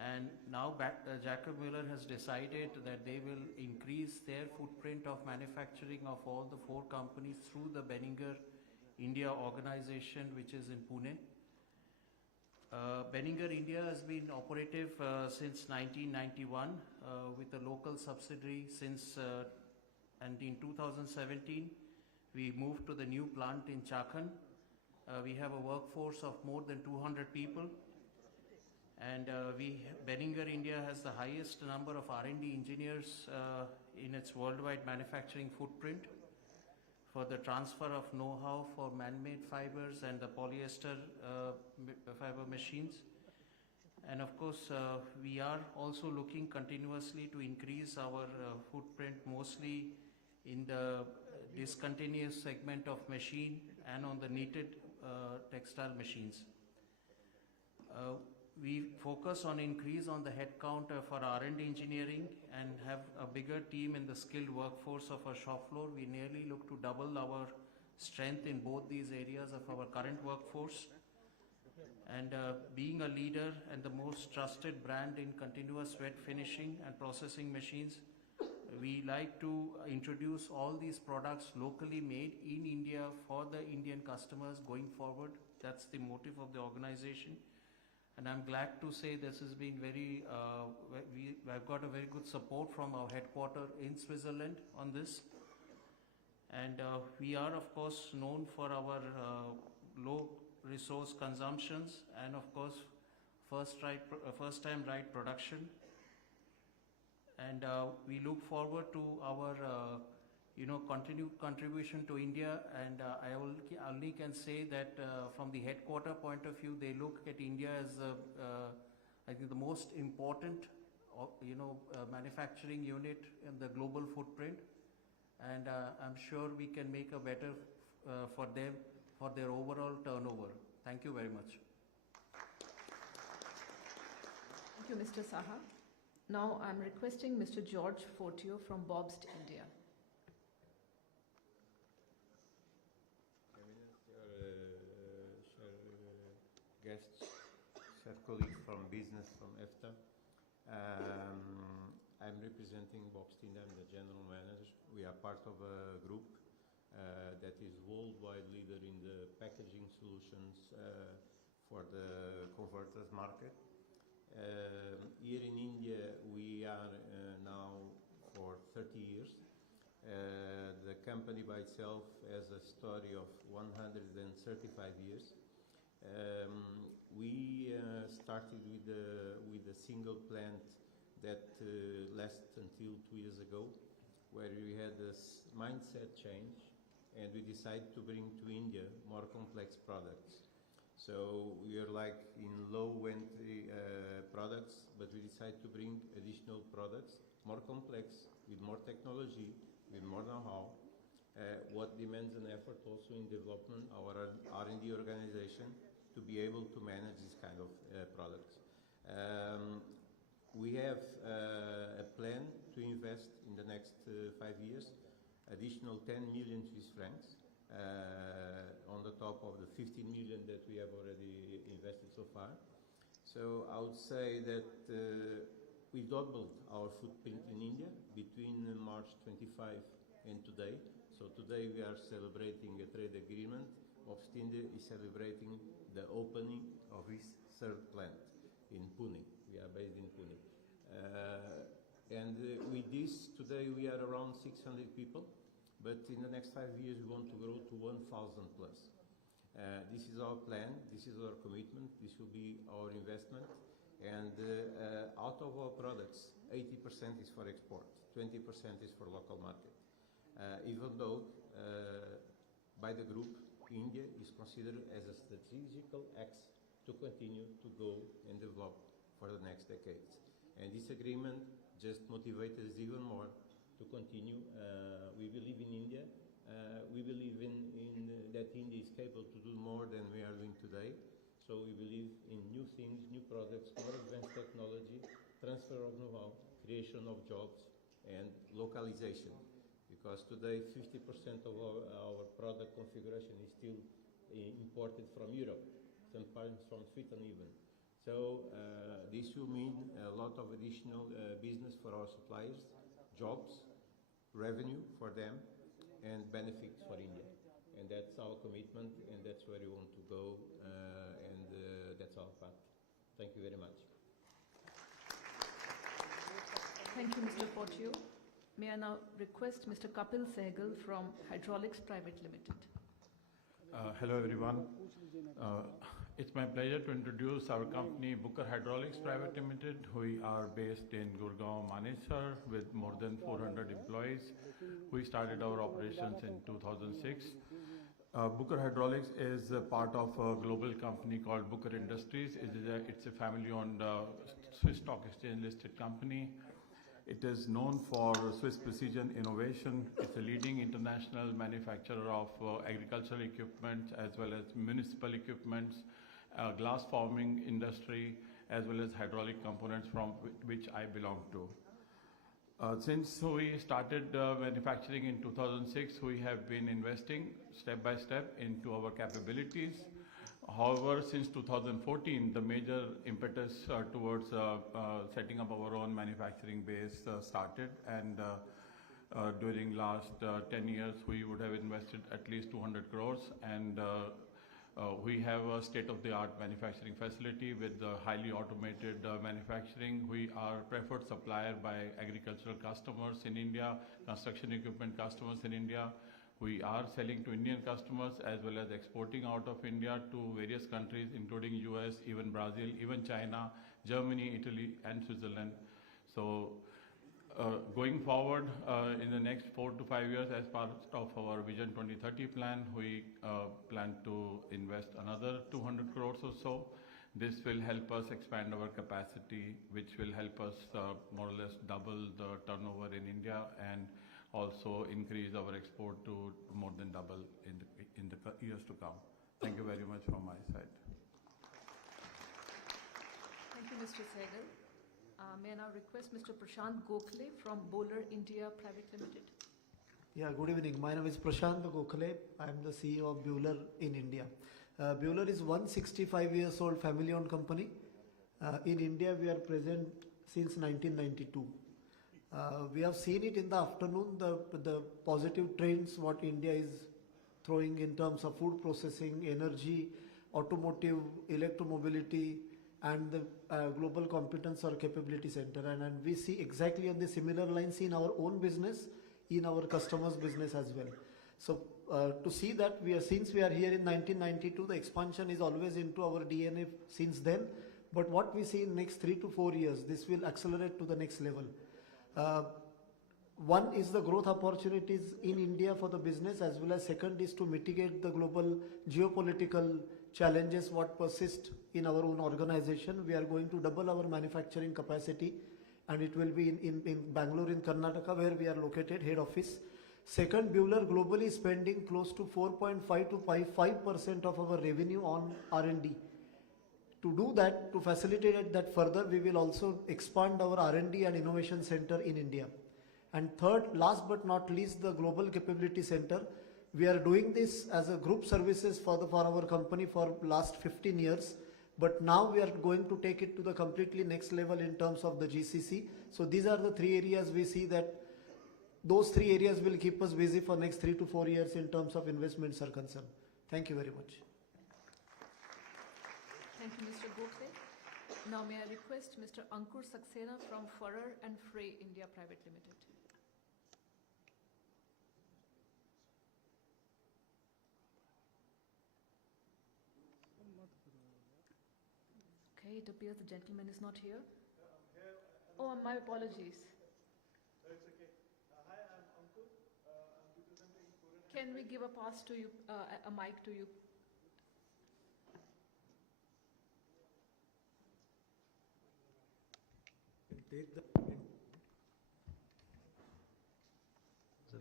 and now Jacob Müller has decided that they will increase their footprint of manufacturing of all the 4 companies through the Benninger India organization, which is in Pune. Benninger India has been operative since 1991 with a local subsidiary since, and in 2017 we moved to the new plant in Chakan. We have a workforce of more than 200 people, and Benninger India has the highest number of R&D engineers in its worldwide manufacturing footprint for the transfer of know-how for man-made fibers and the polyester fiber machines. And of course, we are also looking continuously to increase our footprint, mostly in the discontinuous segment of machine and on the knitted textile machines. We focus on increase on the headcount for R&D engineering and have a bigger team in the skilled workforce of our shop floor. We nearly look to double our strength in both these areas of our current workforce. And being a leader and the most trusted brand in continuous wet finishing and processing machines, we like to introduce all these products locally made in India for the Indian customers going forward. That's the motive of the organization. And I'm glad to say this has been very, I've got a very good support from our headquarters in Switzerland on this. And we are, of course, known for our low resource consumptions and, of course, first time right production. And we look forward to our continued contribution to India, and I only can say that from the headquarter point of view, they look at India as I think the most important manufacturing unit in the global footprint, and I'm sure we can make a better for them for their overall turnover. Thank you very much. Thank you, Mr. Saha. Now I'm requesting Mr. George Fortio from Bobst, India. Guests, chef colleagues from business from EFTA. I'm representing Bobst India. I'm the general manager. We are part of a group that is worldwide leader in the packaging solutions for the converters market. Here in India, we are now for 30 years. The company by itself has a story of 135 years. We started with a single plant that lasted until 2 years ago, where we had a mindset change, and we decided to bring to India more complex products. So we are like in low entry products, but we decided to bring additional products, more complex, with more technology, with more know-how, what demands an effort also in development, our R&D organization, to be able to manage this kind of products. We have a plan to invest in the next 5 years, additional 10 million Swiss francs, on the top of the 15 million that we have already invested so far. So I would say that we doubled our footprint in India between March 25 and today. So today we are celebrating a trade agreement. India is celebrating the opening of its third plant in Pune. We are based in Pune. With this, today we are around 600 people, but in the next 5 years we want to grow to 1,000 plus. This is our plan, this is our commitment, this will be our investment, and out of our products, 80% is for export, 20% is for local market. Even though by the group, India is considered as a strategical axe to continue to go and develop for the next decades. And this agreement just motivates us even more to continue. We believe in India. We believe in that India is capable to do more than we are doing today. So we believe in new things, new products, more advanced technology, transfer of know-how, creation of jobs, and localization. Because today 50% of our product configuration is still imported from Europe, sometimes from Sweden even. So this will mean a lot of additional business for our suppliers, jobs, revenue for them, and benefits for India. And that's our commitment, and that's where we want to go, and that's our path. Thank you very much. Thank you, Mr. Portio. May I now request Mr. Kapil Sehgal from Hydraulics Private Limited. Hello everyone. It's my pleasure to introduce our company Booker Hydraulics Private Limited. We are based in Gurgaon, Manesar with more than 400 employees. We started our operations in 2006. Booker Hydraulics is a part of a global company called Booker Industries. It's a family-owned Swiss Stock Exchange listed company. It is known for Swiss precision innovation. It's a leading international manufacturer of agricultural equipment as well as municipal equipments, glass forming industry, as well as hydraulic components, from which I belong to. Since we started manufacturing in 2006, we have been investing step by step into our capabilities. However, since 2014, the major impetus towards setting up our own manufacturing base started, and during last 10 years, we would have invested at least 200 crores, and we have a state-of-the-art manufacturing facility with highly automated manufacturing. We are preferred supplier by agricultural customers in India, construction equipment customers in India. We are selling to Indian customers as well as exporting out of India to various countries, including US, even Brazil, even China, Germany, Italy, and Switzerland. So going forward in the next 4 to 5 years, as part of our Vision 2030 plan, we plan to invest another 200 crores or so. This will help us expand our capacity, which will help us more or less double the turnover in India and also increase our export to more than double in the years to come. Thank you very much from my side. Thank you, Mr. Sehgal. May I now request Mr. Prashant Gokhale from Bowler India Private Limited. Yeah, good evening. My name is Prashant Gokhale. I am the CEO of Bowler in India. Bowler is 165 years old family-owned company. In India, we are present since 1992. We have seen it in the afternoon, the positive trends what India is throwing in terms of food processing, energy, automotive, electromobility, and the global competence or capability center. And we see exactly on the similar lines in our own business, in our customers' business as well. So to see that since we are here in 1992, the expansion is always into our DNA since then. But what we see in next 3 to 4 years, this will accelerate to the next level. One is the growth opportunities in India for the business, as well as second is to mitigate the global geopolitical challenges what persist in our own organization. We are going to double our manufacturing capacity, and it will be in Bangalore in Karnataka, where we are located, head office. Second, Bueller globally spending close to 4.5 to 5% of our revenue on R&D. To do that, to facilitate that further, we will also expand our R&D and innovation center in India. And third, last but not least, the Global Capability Center. We are doing this as a group services for our company for last 15 years. But now we are going to take it to the completely next level in terms of the GCC. So these are the 3 areas we see that those 3 areas will keep us busy for next 3 to 4 years in terms of investments are concerned. Thank you very much. Thank you, Mr. Gokhale. Now may I request Mr. Ankur Saxena from Furrer and Frey India Private Limited. Okay, it appears the gentleman is not here. Oh, my apologies. It's okay. Hi, I'm Ankur. I'm representing Furrer. Can we give a pass to you, a mic to you? Take the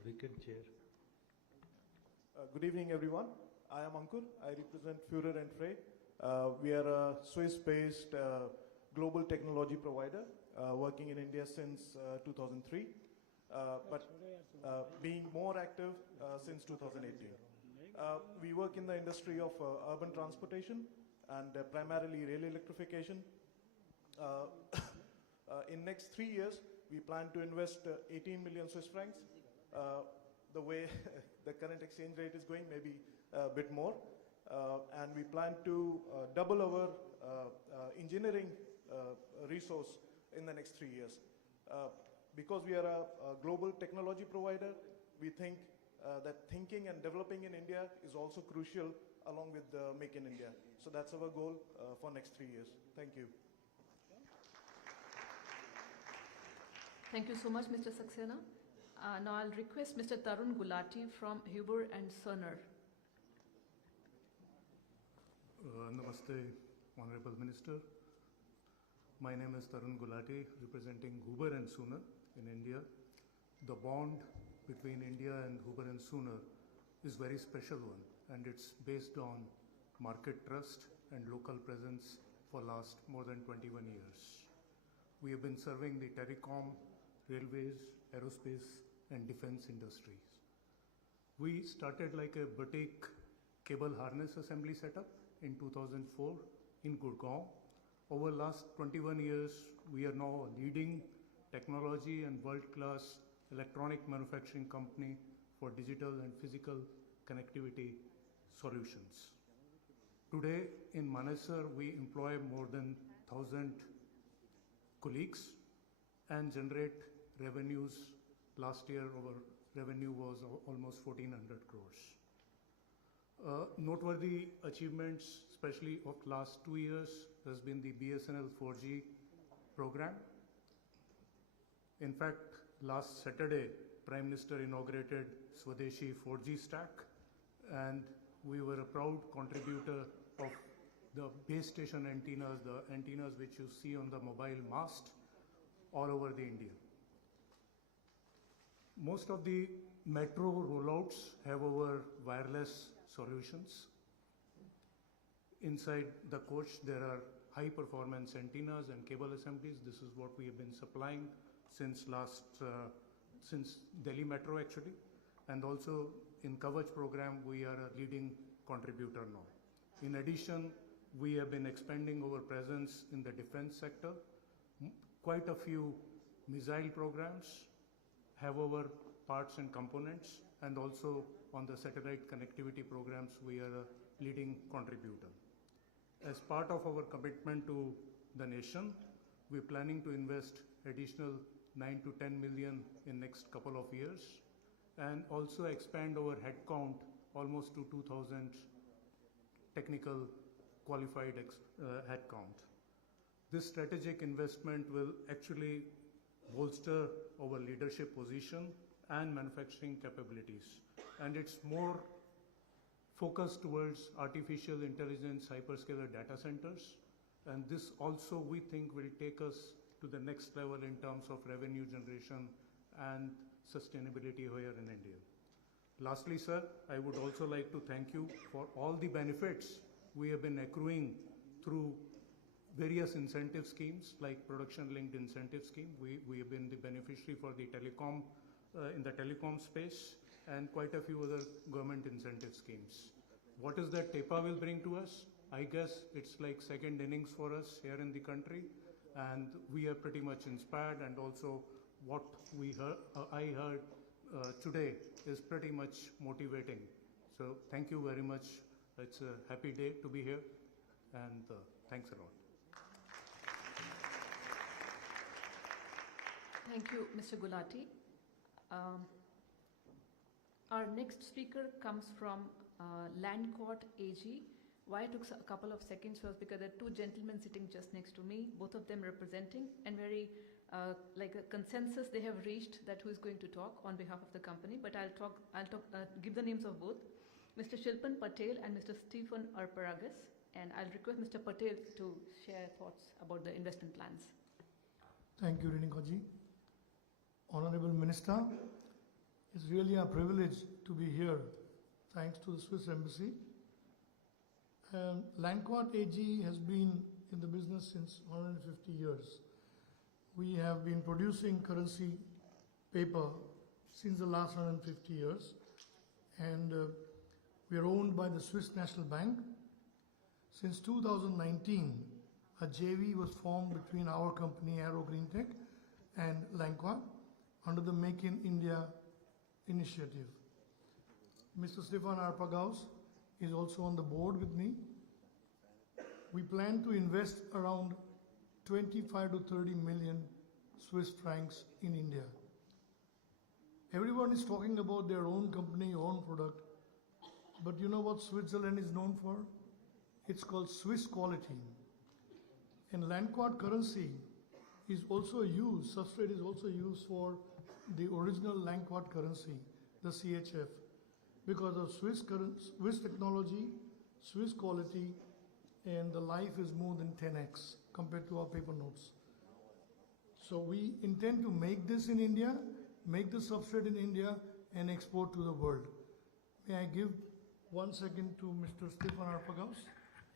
vacant chair. Good evening, everyone. I am Ankur. I represent Furrer and Frey. We are a Swiss-based global technology provider working in India since 2003, but being more active since 2018. We work in the industry of urban transportation and primarily rail electrification. In next 3 years, we plan to invest 18 million Swiss francs. The way the current exchange rate is going, maybe a bit more. And we plan to double our engineering resource in the next 3 years. Because we are a global technology provider, we think that thinking and developing in India is also crucial along with Make in India. So that's our goal for next 3 years. Thank you. Thank you so much, Mr. Saxena. Now I'll request Mr. Tarun Gulati from Huber and Cerner. Namaste, Honorable Minister. My name is Tarun Gulati, representing Huber and Cerner in India. The bond between India and Huber and Cerner is very special one, and it's based on market trust and local presence for last more than 21 years. We have been serving the telecom, railways, aerospace, and defense industries. We started like a boutique cable harness assembly setup in 2004 in Gurgaon. Over last 21 years, we are now a leading technology and world-class electronic manufacturing company for digital and physical connectivity solutions. Today in Manesar, we employ more than 1,000 colleagues and generate revenues. Last year, our revenue was almost 1,400 crores. Noteworthy achievements, especially of last 2 years, has been the BSNL 4G program. In fact, last Saturday, Prime Minister inaugurated Swadeshi 4G stack, and we were a proud contributor of the base station antennas, the antennas which you see on the mobile mast all over the India. Most of the metro rollouts have our wireless solutions. Inside the coach, there are high performance antennas and cable assemblies. This is what we have been supplying since Delhi Metro actually. And also in Kavach program, we are a leading contributor now. In addition, we have been expanding our presence in the defense sector. Quite a few missile programs have our parts and components, and also on the satellite connectivity programs, we are a leading contributor. As part of our commitment to the nation, we're planning to invest additional 9 to 10 million in next couple of years, and also expand our headcount almost to 2,000 technical qualified headcount. This strategic investment will actually bolster our leadership position and manufacturing capabilities. And it's more focused towards artificial intelligence hyperscaler data centers. And this also, we think, will take us to the next level in terms of revenue generation and sustainability here in India. Lastly, sir, I would also like to thank you for all the benefits we have been accruing through various incentive schemes like production-linked incentive scheme. We have been the beneficiary for the telecom, in the telecom space, and quite a few other government incentive schemes. What is that TEPA will bring to us? I guess it's like second innings for us here in the country, and we are pretty much inspired, and also what we heard, I heard today is pretty much motivating. So thank you very much. It's a happy day to be here, and thanks a lot. Thank you, Mr. Gulati. Our next speaker comes from Land Court AG. Why it took a couple of seconds was because there are two gentlemen sitting just next to me, both of them representing, and very like a consensus they have reached that who is going to talk on behalf of the company. But I'll give the names of both, Mr. Shilpan Patel and Mr. Stephen Arparagas, and I'll request Mr. Patel to share thoughts about the investment plans. Thank you, Rinikoji. Honorable Minister, it's really a privilege to be here, thanks to the Swiss Embassy. Landquart AG has been in the business since 150 years. We have been producing currency paper since the last 150 years, and we are owned by the Swiss National Bank. Since 2019, a JV was formed between our company Aero Greentech and Landquart under the Make in India initiative. Mr. Stefan Arpagaus is also on the board with me. We plan to invest around 25 to 30 million Swiss francs in India. Everyone is talking about their own company, own product, but you know what Switzerland is known for? It's called Swiss quality. And Landquart currency is also used, substrate is also used for the original Landquart currency, the CHF, because of Swiss technology, Swiss quality, and the life is more than 10x compared to our paper notes. So we intend to make this in India, make the substrate in India, and export to the world. May I give 1 second to Mr. Stefan Arpagaus?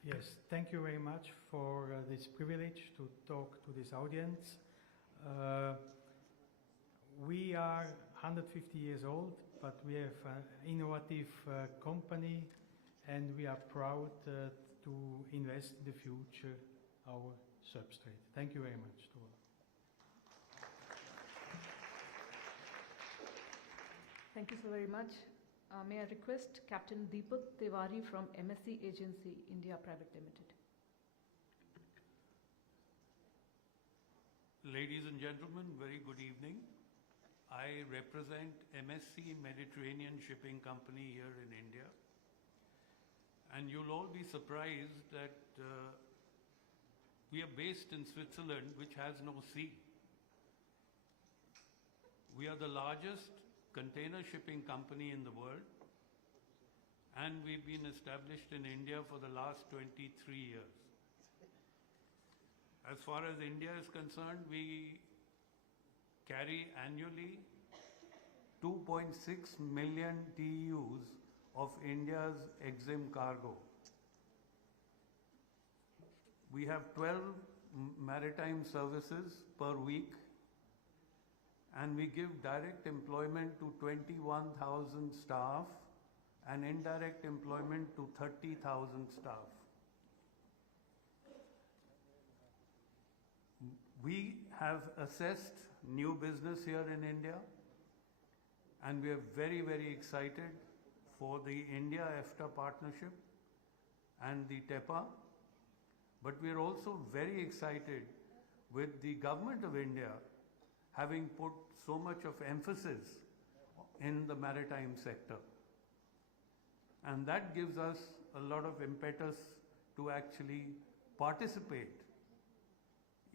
Yes, thank you very much for this privilege to talk to this audience. We are 150 years old, but we have an innovative company, and we are proud to invest in the future our substrate. Thank you very much to all. Thank you so very much. May I request Captain Deepak Tiwari from MSC Agency India Private Limited. Ladies and gentlemen, very good evening. I represent MSC Mediterranean Shipping Company here in India. And you'll all be surprised that we are based in Switzerland, which has no sea. We are the largest container shipping company in the world, and we've been established in India for the last 23 years. As far as India is concerned, we carry annually 2.6 million TEUs of India's EXIM cargo. We have 12 maritime services per week, and we give direct employment to 21,000 staff and indirect employment to 30,000 staff. We have assessed new business here in India, and we are very, very excited for the India-EFTA partnership and the TEPA. But we are also very excited with the government of India having put so much of emphasis in the maritime sector. And that gives us a lot of impetus to actually participate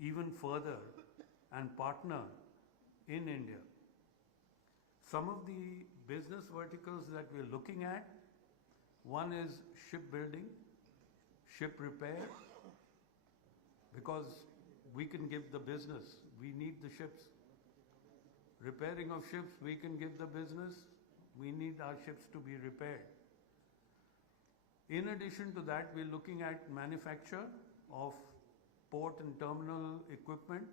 even further and partner in India. Some of the business verticals that we're looking at, one is shipbuilding, ship repair, because we can give the business, we need the ships. Repairing of ships, we can give the business, we need our ships to be repaired. In addition to that, we're looking at manufacture of port and terminal equipment,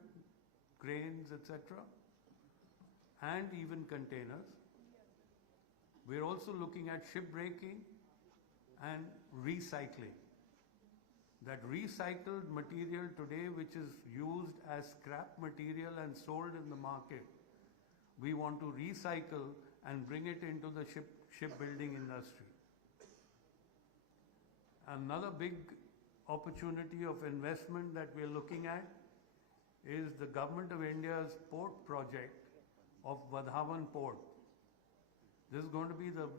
cranes, etc., and even containers. We're also looking at shipbreaking and recycling. That recycled material today, which is used as scrap material and sold in the market, we want to recycle and bring it into the shipbuilding industry. Another big opportunity of investment that we're looking at is the Government of India's port project of Vadhavan Port. This is going to be the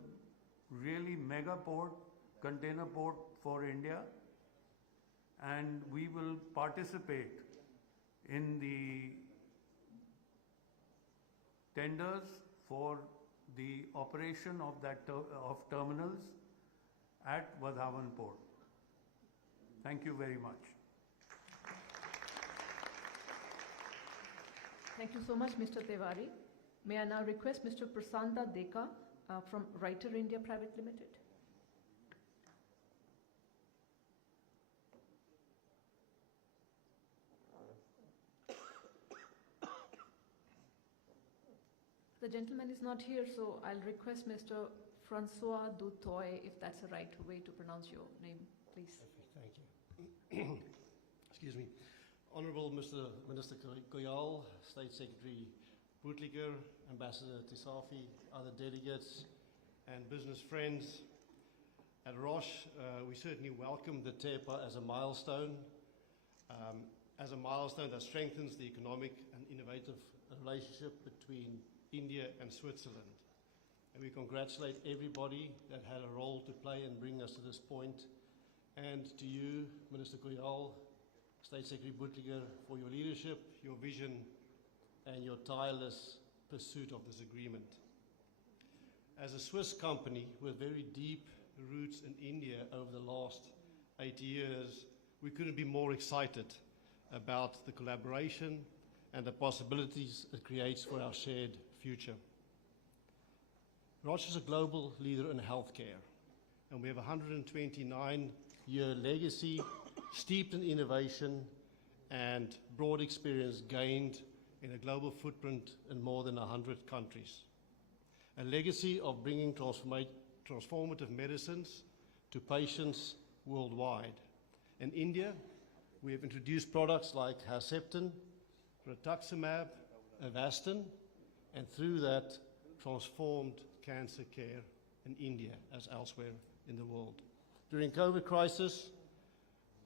really mega port, container port for India, and we will participate in the tenders for the operation of of terminals at Vadhavan Port. Thank you very much. Thank you so much, Mr. Tewari. May I now request Mr. Prasanta Deka from Writer India Private Limited. The gentleman is not here, so I'll request Mr. Francois Dutoy, if that's the right way to pronounce your name, please. Thank you. Excuse me. Honorable Mr. Minister Goyal, State Secretary Bootlicker, Ambassador Tisafi, other delegates and business friends. At Roche, we certainly welcome the TEPA as a milestone that strengthens the economic and innovative relationship between India and Switzerland. And we congratulate everybody that had a role to play in bringing us to this point. And to you, Minister Goyal, State Secretary Bootlicker, for your leadership, your vision, and your tireless pursuit of this agreement. As a Swiss company with very deep roots in India over the last 80 years, we couldn't be more excited about the collaboration and the possibilities it creates for our shared future. Roche is a global leader in healthcare, and we have a 129-year legacy steeped in innovation and broad experience gained in a global footprint in more than 100 countries. A legacy of bringing transformative medicines to patients worldwide. In India, we have introduced products like Herceptin, rituximab, Avastin, and through that transformed cancer care in India as elsewhere in the world. During COVID crisis,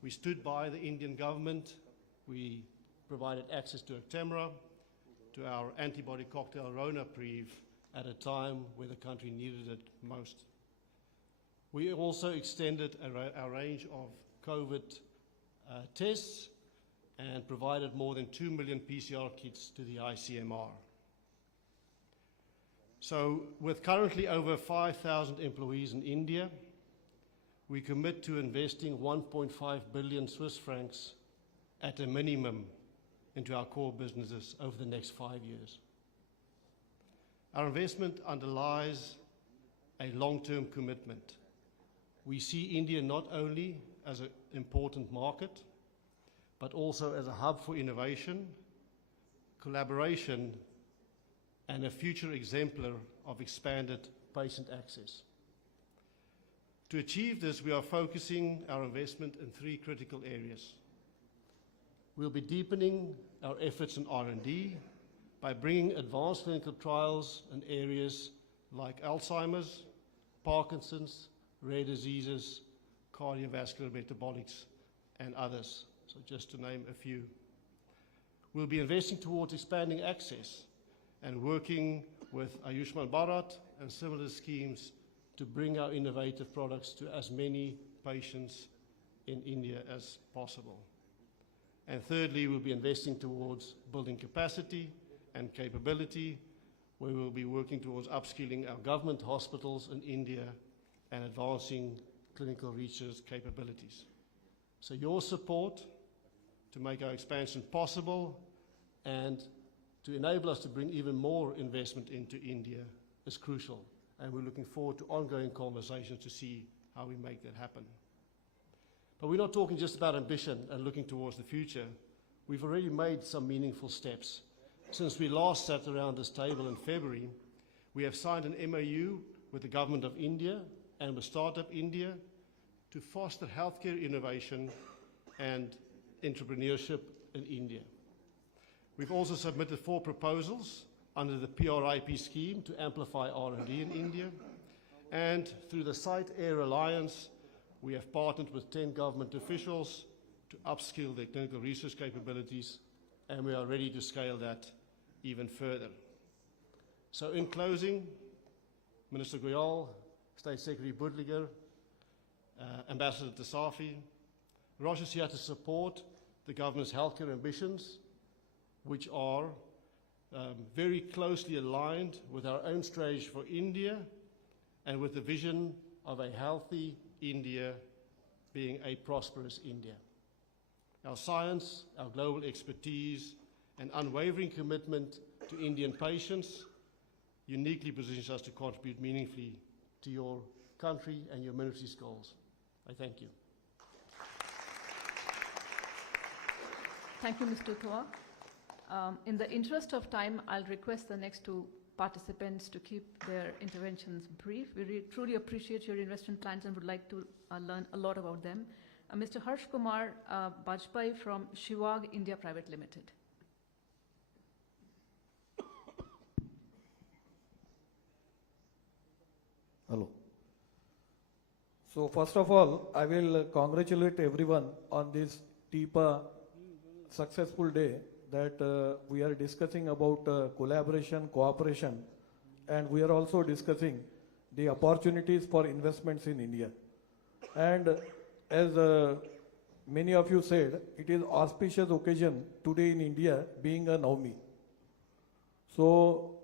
we stood by the Indian government. We provided access to Actemra, to our antibody cocktail Ronapreve at a time where the country needed it most. We also extended our range of COVID tests and provided more than 2 million PCR kits to the ICMR. So with currently over 5,000 employees in India, we commit to investing 1.5 billion Swiss francs at a minimum into our core businesses over the next 5 years. Our investment underlies a long-term commitment. We see India not only as an important market, but also as a hub for innovation, collaboration, and a future exemplar of expanded patient access. To achieve this, we are focusing our investment in 3 critical areas. We'll be deepening our efforts in R&D by bringing advanced clinical trials in areas like Alzheimer's, Parkinson's, rare diseases, cardiovascular metabolics, and others, so just to name a few. We'll be investing towards expanding access and working with Ayushman Bharat and similar schemes to bring our innovative products to as many patients in India as possible. And thirdly, we'll be investing towards building capacity and capability, where we'll be working towards upskilling our government hospitals in India and advancing clinical research capabilities. So your support to make our expansion possible and to enable us to bring even more investment into India is crucial. And we're looking forward to ongoing conversations to see how we make that happen. But we're not talking just about ambition and looking towards the future. We've already made some meaningful steps. Since we last sat around this table in February, we have signed an MOU with the Government of India and with Startup India to foster healthcare innovation and entrepreneurship in India. We've also submitted 4 proposals under the PRIP scheme to amplify R&D in India. And through the Site Air Alliance, we have partnered with 10 government officials to upskill their clinical research capabilities, and we are ready to scale that even further. So in closing, Minister Goyal, State Secretary Budliger, Ambassador Tasafi, Rosh is here to support the government's healthcare ambitions, which are very closely aligned with our own strategy for India and with the vision of a healthy India being a prosperous India. Our science, our global expertise, and unwavering commitment to Indian patients uniquely positions us to contribute meaningfully to your country and your ministry's goals. I thank you. Thank you, Mr. Toa. In the interest of time, I'll request the next 2 participants to keep their interventions brief. We truly appreciate your investment plans and would like to learn a lot about them. Mr. Harsh Kumar Bajpai from Shivag India Private Limited. Hello. So first of all, I will congratulate everyone on this TIPA successful day that we are discussing about collaboration, cooperation, and we are also discussing the opportunities for investments in India. And as many of you said, it is auspicious occasion today in India being a Navami. So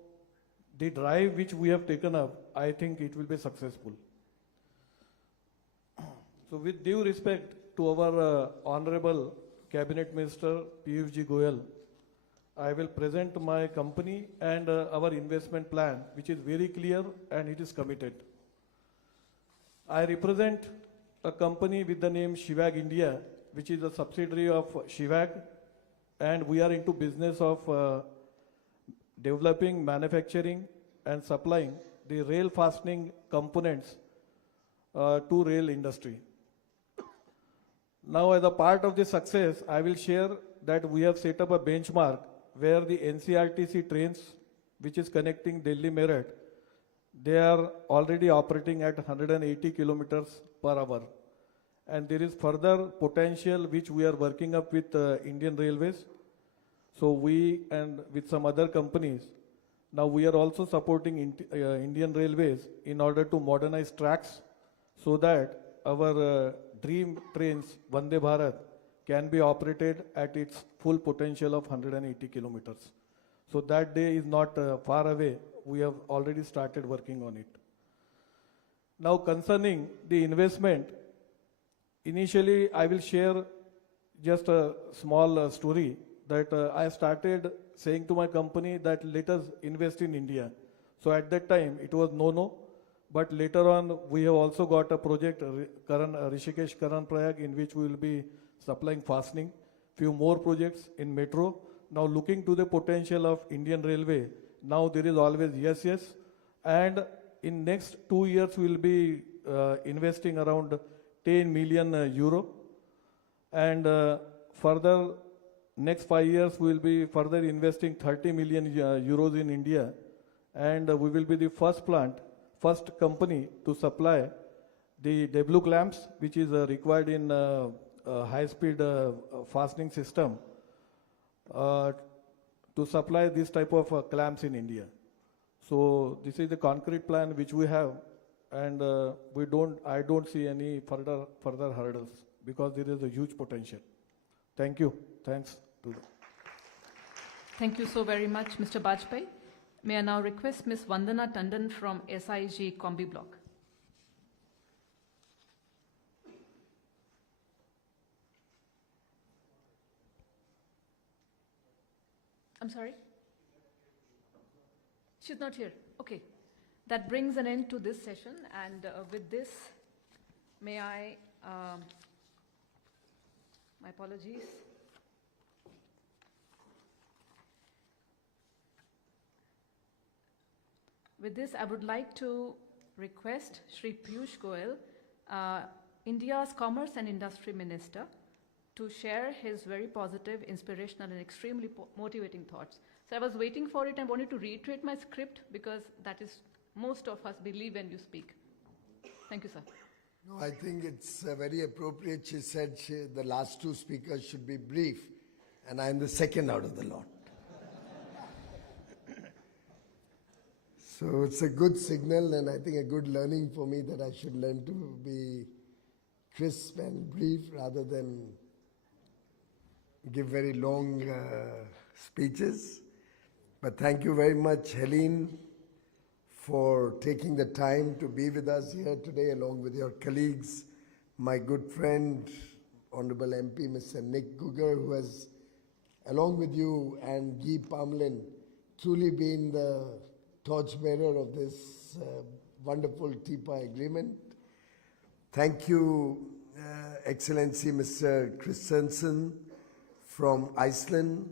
the drive which we have taken up, I think it will be successful. So with due respect to our Honorable Cabinet Minister Piyush Goyal, I will present my company and our investment plan, which is very clear and it is committed. I represent a company with the name Shivag India, which is a subsidiary of Shivag, and we are into business of developing, manufacturing, and supplying the rail fastening components to rail industry. Now, as a part of the success, I will share that we have set up a benchmark where the NCRTC trains, which is connecting Delhi Meerut, they are already operating at 180 kilometers per hour. And there is further potential which we are working up with Indian Railways. So we and with some other companies, now we are also supporting Indian Railways in order to modernize tracks so that our dream trains, Vande Bharat, can be operated at its full potential of 180 kilometers. So that day is not far away. We have already started working on it. Now concerning the investment, initially I will share just a small story that I started saying to my company that let us invest in India. So at that time it was no, but later on we have also got a project, Rishikesh Karan Prayag, in which we will be supplying fastening, few more projects in metro. Now looking to the potential of Indian Railway, now there is always yes, and in next 2 years we will be investing around 10 million euro, and further next 5 years we will be further investing 30 million euros in India, and we will be the first company to supply the W clamps, which is required in high-speed fastening system, to supply this type of clamps in India. So this is the concrete plan which we have, and I don't see any further hurdles because there is a huge potential. Thank you. thanks to them. Thank you so very much, Mr. Bajpai. May I now request Ms. Vandana Tandon from SIG Combi Block. I'm sorry? She's not here. Okay. That brings an end to this session, and with this, may I, my apologies. With this, I would like to request Shri Piyush Goyal, India's Commerce and Industry Minister, to share his very positive, inspirational, and extremely motivating thoughts. So I was waiting for it and wanted to reiterate my script because that is most of us believe when you speak. Thank you, sir. No, I think it's very appropriate. She said the last two speakers should be brief, and I'm the second out of the lot. So it's a good signal, and I think a good learning for me that I should learn to be crisp and brief rather than give very long speeches. But thank you very much, Helene, for taking the time to be with us here today along with your colleagues, my good friend, Honorable MP, Mr. Nick Gugger, who has, along with you and Guy Parmelin, truly been the torchbearer of this wonderful TIPA agreement. Thank you, Excellency Mr. Christensen from Iceland.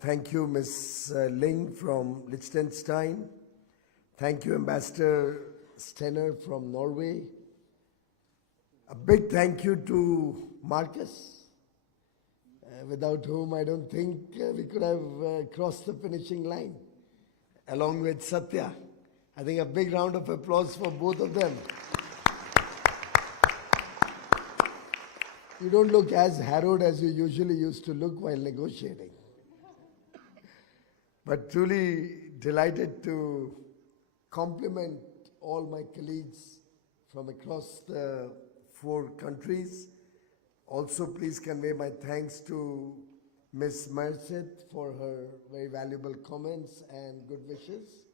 Thank you, Ms. Ling from Liechtenstein. Thank you, Ambassador Stenner from Norway. A big thank you to Marcus, without whom I don't think we could have crossed the finishing line, along with Satya. I think a big round of applause for both of them. You don't look as harrowed as you usually used to look while negotiating. But truly delighted to compliment all my colleagues from across the 4 countries. Also, please convey my thanks to Ms. Merced for her very valuable comments and good wishes.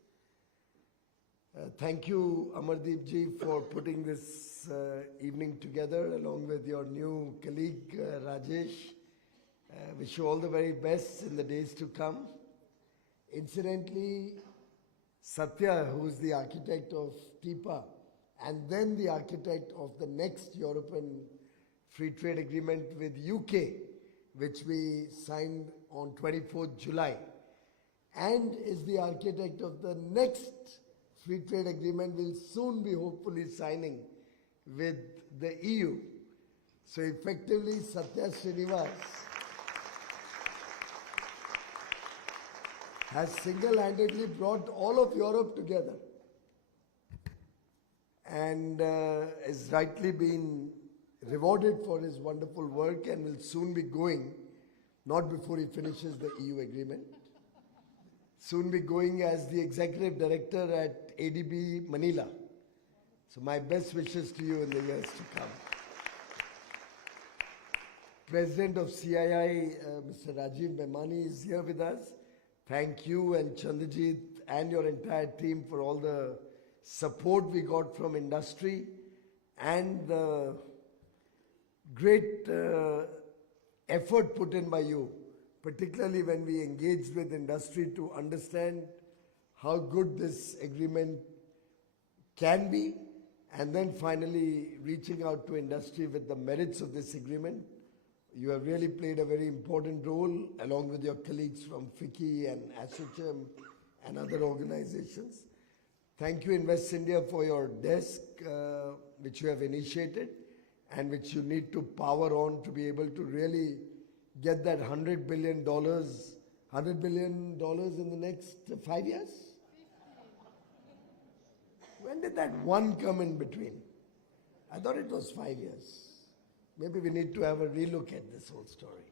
Thank you, Amardeep ji, for putting this evening together along with your new colleague, Rajesh. Wish you all the very best in the days to come. Incidentally, Satya, who is the architect of TIPA and then the architect of the next European Free Trade Agreement with UK, which we signed on 24th July, and is the architect of the next Free Trade Agreement we'll soon be hopefully signing with the EU. So effectively, Satya Srinivas has single-handedly brought all of Europe together and is rightly been rewarded for his wonderful work and will soon be going, not before he finishes the EU agreement, soon be going as the executive director at ADB Manila. So my best wishes to you in the years to come. President of CII, Mr. Rajiv Memani, is here with us. Thank you and Chandrajit and your entire team for all the support we got from industry and the great effort put in by you, particularly when we engaged with industry to understand how good this agreement can be, and then finally reaching out to industry with the merits of this agreement. You have really played a very important role along with your colleagues from FICCI and ASSOCHAM and other organizations. Thank you, Invest India, for your desk, which you have initiated and which you need to power on to be able to really get that $100 billion in the next 5 years? When did that one come in between? I thought it was 5 years. Maybe we need to have a relook at this whole story.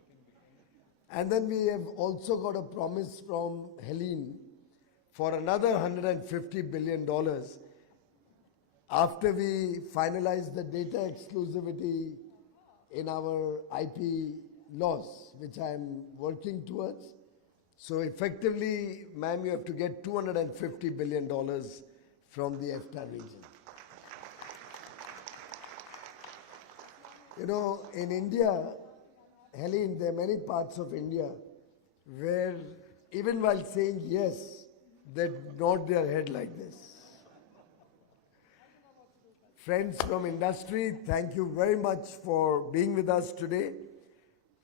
And then we have also got a promise from Helene for another $150 billion after we finalize the data exclusivity in our IP laws, which I am working towards. So effectively, ma'am, you have to get $250 billion from the EFTA region. You know, in India, Helene, there are many parts of India where even while saying yes, they nod their head like this. Friends from industry, thank you very much for being with us today.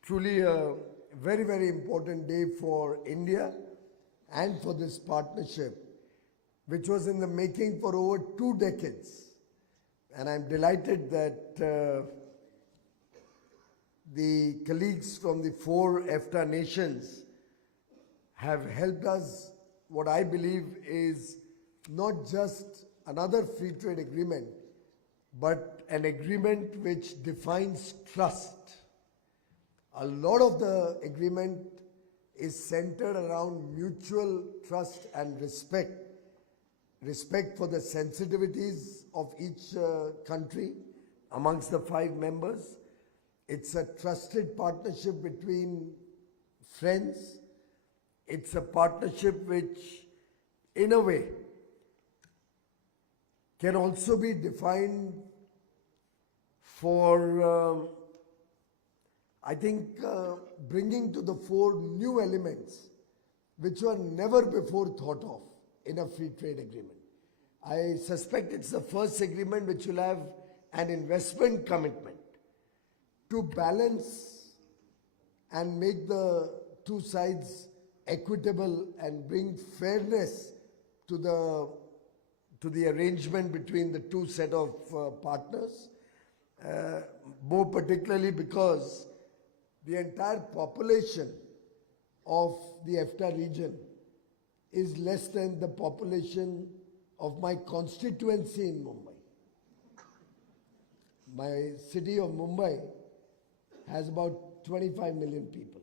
Truly a very, very important day for India and for this partnership, which was in the making for over 2 decades. And I'm delighted that the colleagues from the 4 EFTA nations have helped us, what I believe is not just another free trade agreement, but an agreement which defines trust. A lot of the agreement is centered around mutual trust and respect. Respect for the sensitivities of each country amongst the 5 members. It's a trusted partnership between friends. It's a partnership which, in a way, can also be defined for, I think, bringing to the fore new elements which were never before thought of in a free trade agreement. I suspect it's the first agreement which will have an investment commitment to balance and make the 2 sides equitable and bring fairness to the arrangement between the 2 set of partners, more particularly because the entire population of the EFTA region is less than the population of my constituency in Mumbai. My city of Mumbai has about 25 million people.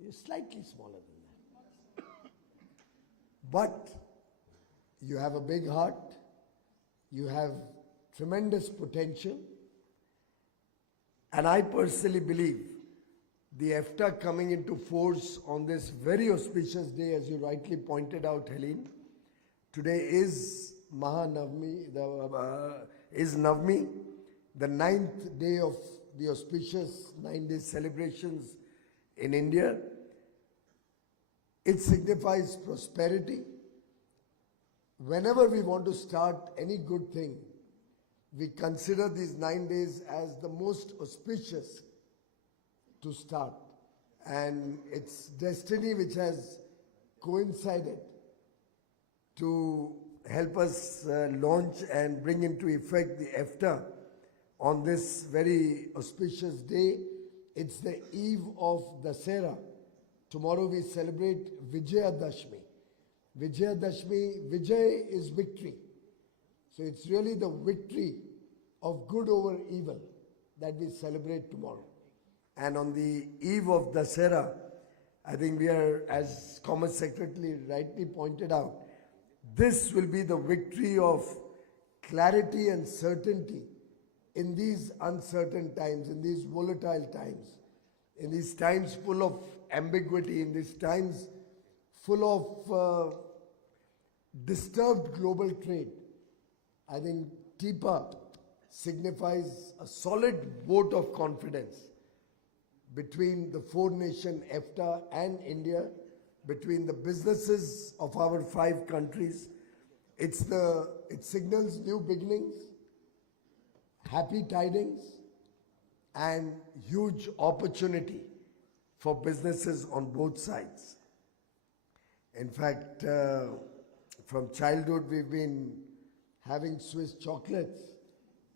It's slightly smaller than that. But you have a big heart, you have tremendous potential, and I personally believe the EFTA coming into force on this very auspicious day, as you rightly pointed out, Helene. Today is Mahanavami, is Navami, the 9th day of the auspicious 9-day celebrations in India. It signifies prosperity. Whenever we want to start any good thing, we consider these 9 days as the most auspicious to start. And it's destiny which has coincided to help us launch and bring into effect the EFTA on this very auspicious day. It's the eve of Dasera. Tomorrow we celebrate Vijayadashmi. Vijayadashmi, Vijay is victory. So it's really the victory of good over evil that we celebrate tomorrow. And on the eve of Dasera, I think we are, as Commerce Secretary rightly pointed out, this will be the victory of clarity and certainty in these uncertain times, in these volatile times, in these times full of ambiguity, in these times full of disturbed global trade. I think TIPA signifies a solid vote of confidence between the 4-nation EFTA and India, between the businesses of our 5 countries. It signals new beginnings, happy tidings, and huge opportunity for businesses on both sides. In fact, from childhood we've been having Swiss chocolates,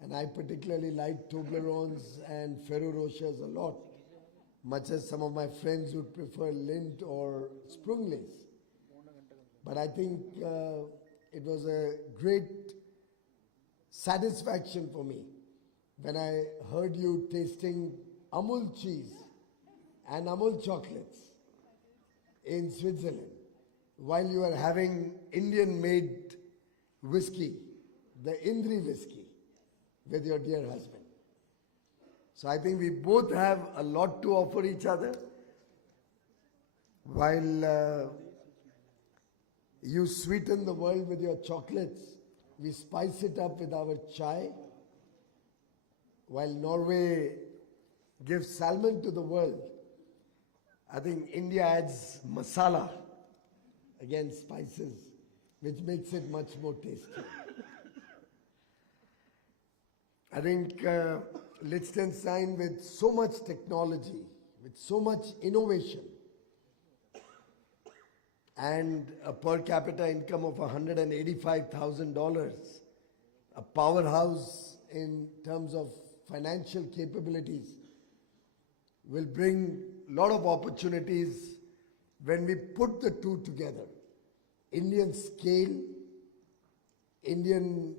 and I particularly like Toblerones and Ferrero Rochers a lot, much as some of my friends would prefer Lindt or Sprunglis. But I think it was a great satisfaction for me when I heard you tasting Amul cheese and Amul chocolates in Switzerland while you are having Indian-made whiskey, the Indri whiskey, with your dear husband. So I think we both have a lot to offer each other. While you sweeten the world with your chocolates, we spice it up with our chai. While Norway gives salmon to the world, I think India adds masala, again spices, which makes it much more tasty. I think Liechtenstein, with so much technology, with so much innovation, and a per capita income of $185,000, a powerhouse in terms of financial capabilities, will bring a lot of opportunities when we put the two together. Indian scale, Indian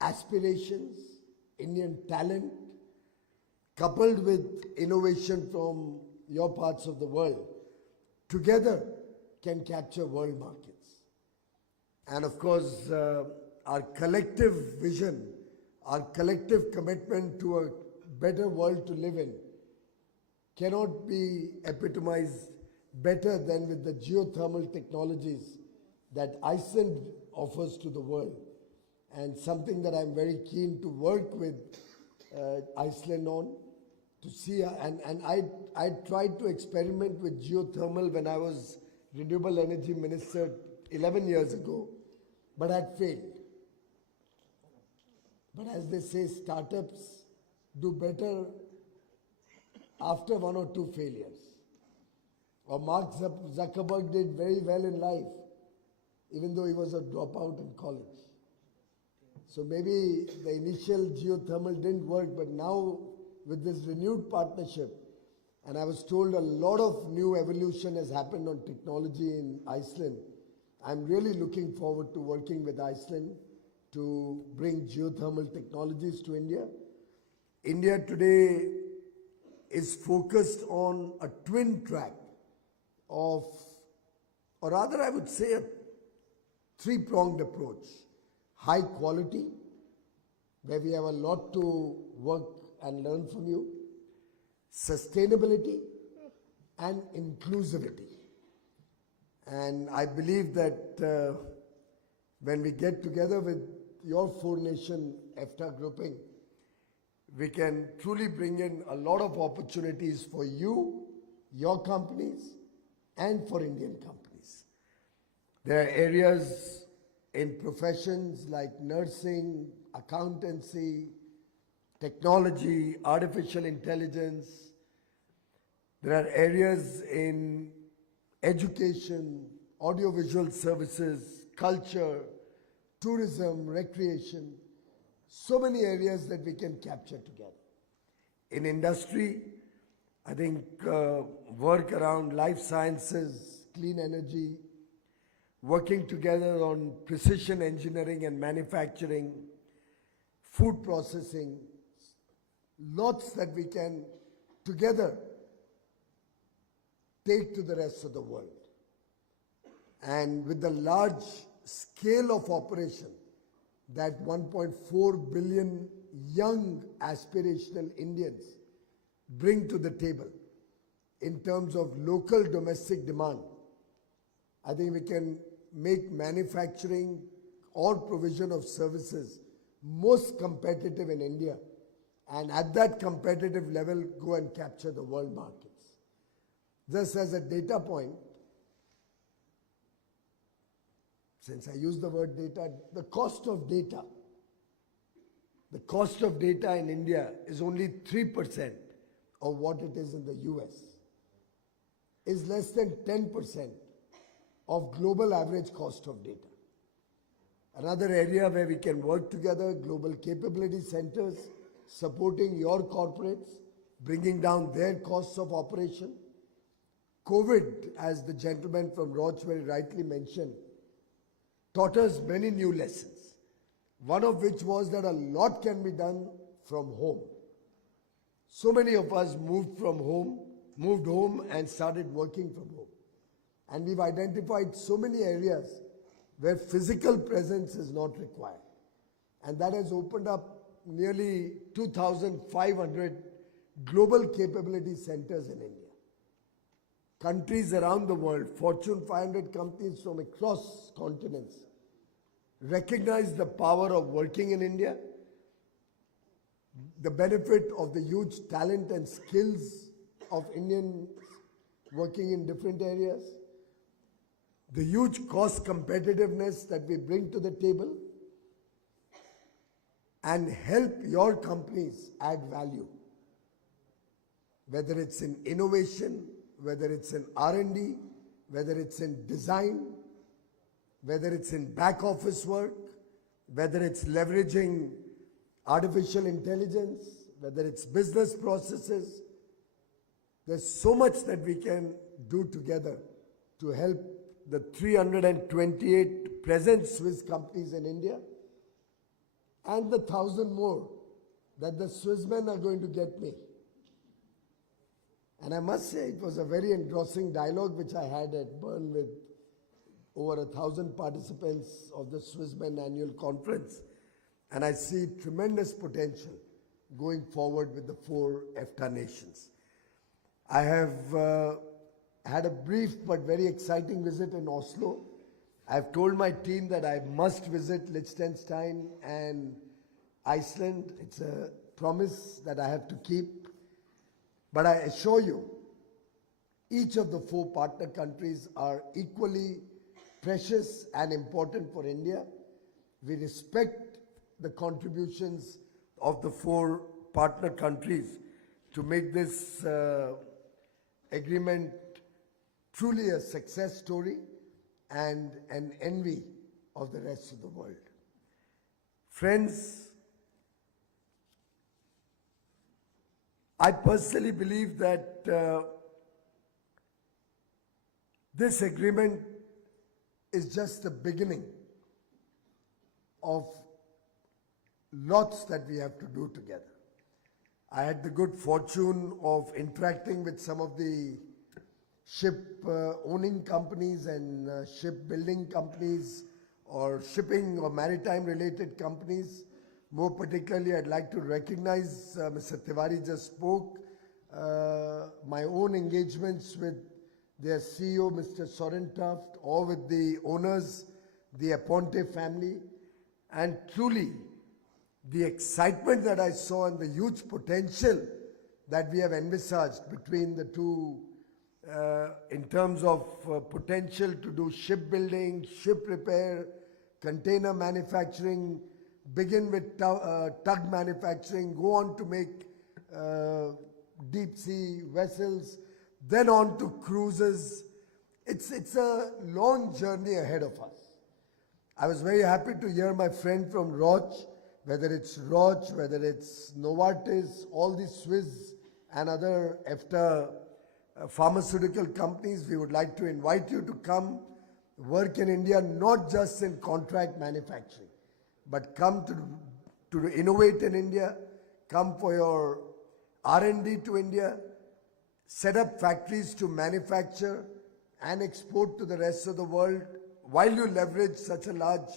aspirations, Indian talent, coupled with innovation from your parts of the world, together can capture world markets. And of course, our collective vision, our collective commitment to a better world to live in cannot be epitomized better than with the geothermal technologies that Iceland offers to the world. And something that I'm very keen to work with Iceland on, to see, and I tried to experiment with geothermal when I was renewable energy minister 11 years ago, but had failed. But as they say, startups do better after one or two failures. Or Mark Zuckerberg did very well in life, even though he was a dropout in college. So maybe the initial geothermal didn't work, but now with this renewed partnership, and I was told a lot of new evolution has happened on technology in Iceland. I'm really looking forward to working with Iceland to bring geothermal technologies to India. India today is focused on a twin track of, or rather I would say a three-pronged approach. High quality, where we have a lot to work and learn from you. Sustainability and inclusivity. And I believe that when we get together with your four-nation EFTA grouping, we can truly bring in a lot of opportunities for you, your companies, and for Indian companies. There are areas in professions like nursing, accountancy, technology, artificial intelligence. There are areas in education, audiovisual services, culture, tourism, recreation. So many areas that we can capture together. In industry, I think work around life sciences, clean energy, working together on precision engineering and manufacturing, food processing, lots that we can together take to the rest of the world. And with the large scale of operation that 1.4 billion young aspirational Indians bring to the table in terms of local domestic demand, I think we can make manufacturing or provision of services most competitive in India, and at that competitive level go and capture the world markets. Just as a data point, since I use the word data, the cost of data in India is only 3% of what it is in the US, is less than 10% of global average cost of data. Another area where we can work together, global capability centers, supporting your corporates, bringing down their costs of operation. COVID, as the gentleman from Roch very rightly mentioned, taught us many new lessons. One of which was that a lot can be done from home. So many of us moved home and started working from home. And we've identified so many areas where physical presence is not required. And that has opened up nearly 2,500 global capability centers in India. Countries around the world, Fortune 500 companies from across continents, recognize the power of working in India, the benefit of the huge talent and skills of Indians working in different areas, the huge cost competitiveness that we bring to the table, and help your companies add value. Whether it's in innovation, whether it's in R&D, whether it's in design, whether it's in back office work, whether it's leveraging artificial intelligence, whether it's business processes. There's so much that we can do together to help the 328 present Swiss companies in India and the 1,000 more that the Swissmen are going to get me. And I must say it was a very engrossing dialogue which I had at Bern with over 1,000 participants of the Swissmen annual conference. And I see tremendous potential going forward with the 4 EFTA nations. I have had a brief but very exciting visit in Oslo. I've told my team that I must visit Liechtenstein and Iceland. It's a promise that I have to keep. But I assure you, each of the 4 partner countries are equally precious and important for India. We respect the contributions of the 4 partner countries to make this agreement truly a success story and an envy of the rest of the world. Friends, I personally believe that this agreement is just the beginning of lots that we have to do together. I had the good fortune of interacting with some of the ship owning companies and shipbuilding companies or shipping or maritime related companies. More particularly, I'd like to recognize, Mr. Tiwari just spoke, my own engagements with their CEO, Mr. Soren Tuft, or with the owners, the Aponte family, and truly the excitement that I saw and the huge potential that we have envisaged between the two in terms of potential to do shipbuilding, ship repair, container manufacturing, begin with tug manufacturing, go on to make deep sea vessels, then on to cruises. It's a long journey ahead of us. I was very happy to hear my friend from Roche, whether it's Roche, whether it's Novartis, all the Swiss and other EFTA pharmaceutical companies, we would like to invite you to come work in India, not just in contract manufacturing, but come to innovate in India, come for your R&D to India, set up factories to manufacture and export to the rest of the world while you leverage such a large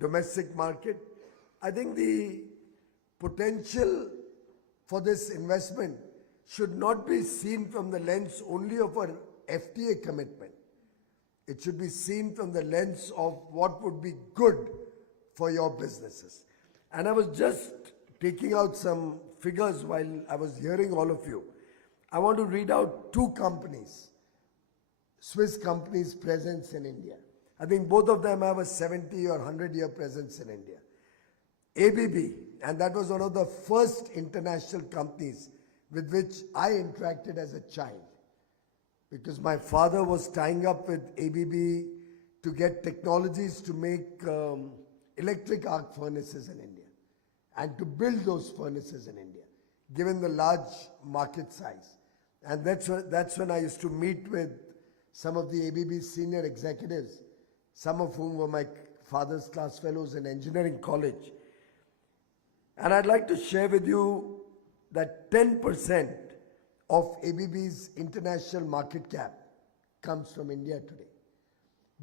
domestic market. I think the potential for this investment should not be seen from the lens only of an FTA commitment. It should be seen from the lens of what would be good for your businesses. And I was just taking out some figures while I was hearing all of you. I want to read out 2 companies, Swiss companies' presence in India. I think both of them have a 70 or 100-year presence in India. ABB, and that was one of the first international companies with which I interacted as a child, because my father was tying up with ABB to get technologies to make electric arc furnaces in India and to build those furnaces in India, given the large market size. And that's when I used to meet with some of the ABB senior executives, some of whom were my father's class fellows in engineering college. And I'd like to share with you that 10% of ABB's international market cap comes from India today.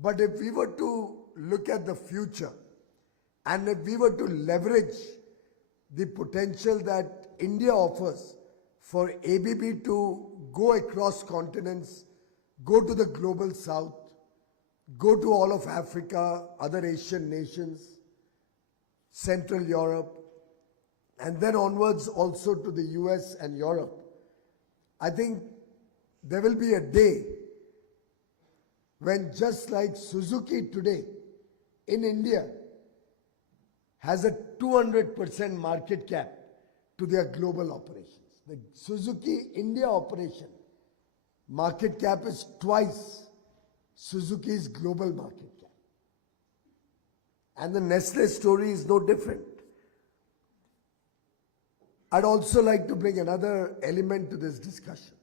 But if we were to look at the future and if we were to leverage the potential that India offers for ABB to go across continents, go to the global south, go to all of Africa, other Asian nations, Central Europe, and then onwards also to the US and Europe. I think there will be a day when, just like Suzuki today in India has a 200% market cap to their global operations. The Suzuki India operation market cap is twice Suzuki's global market cap. And the Nestle story is no different. I'd also like to bring another element to this discussion.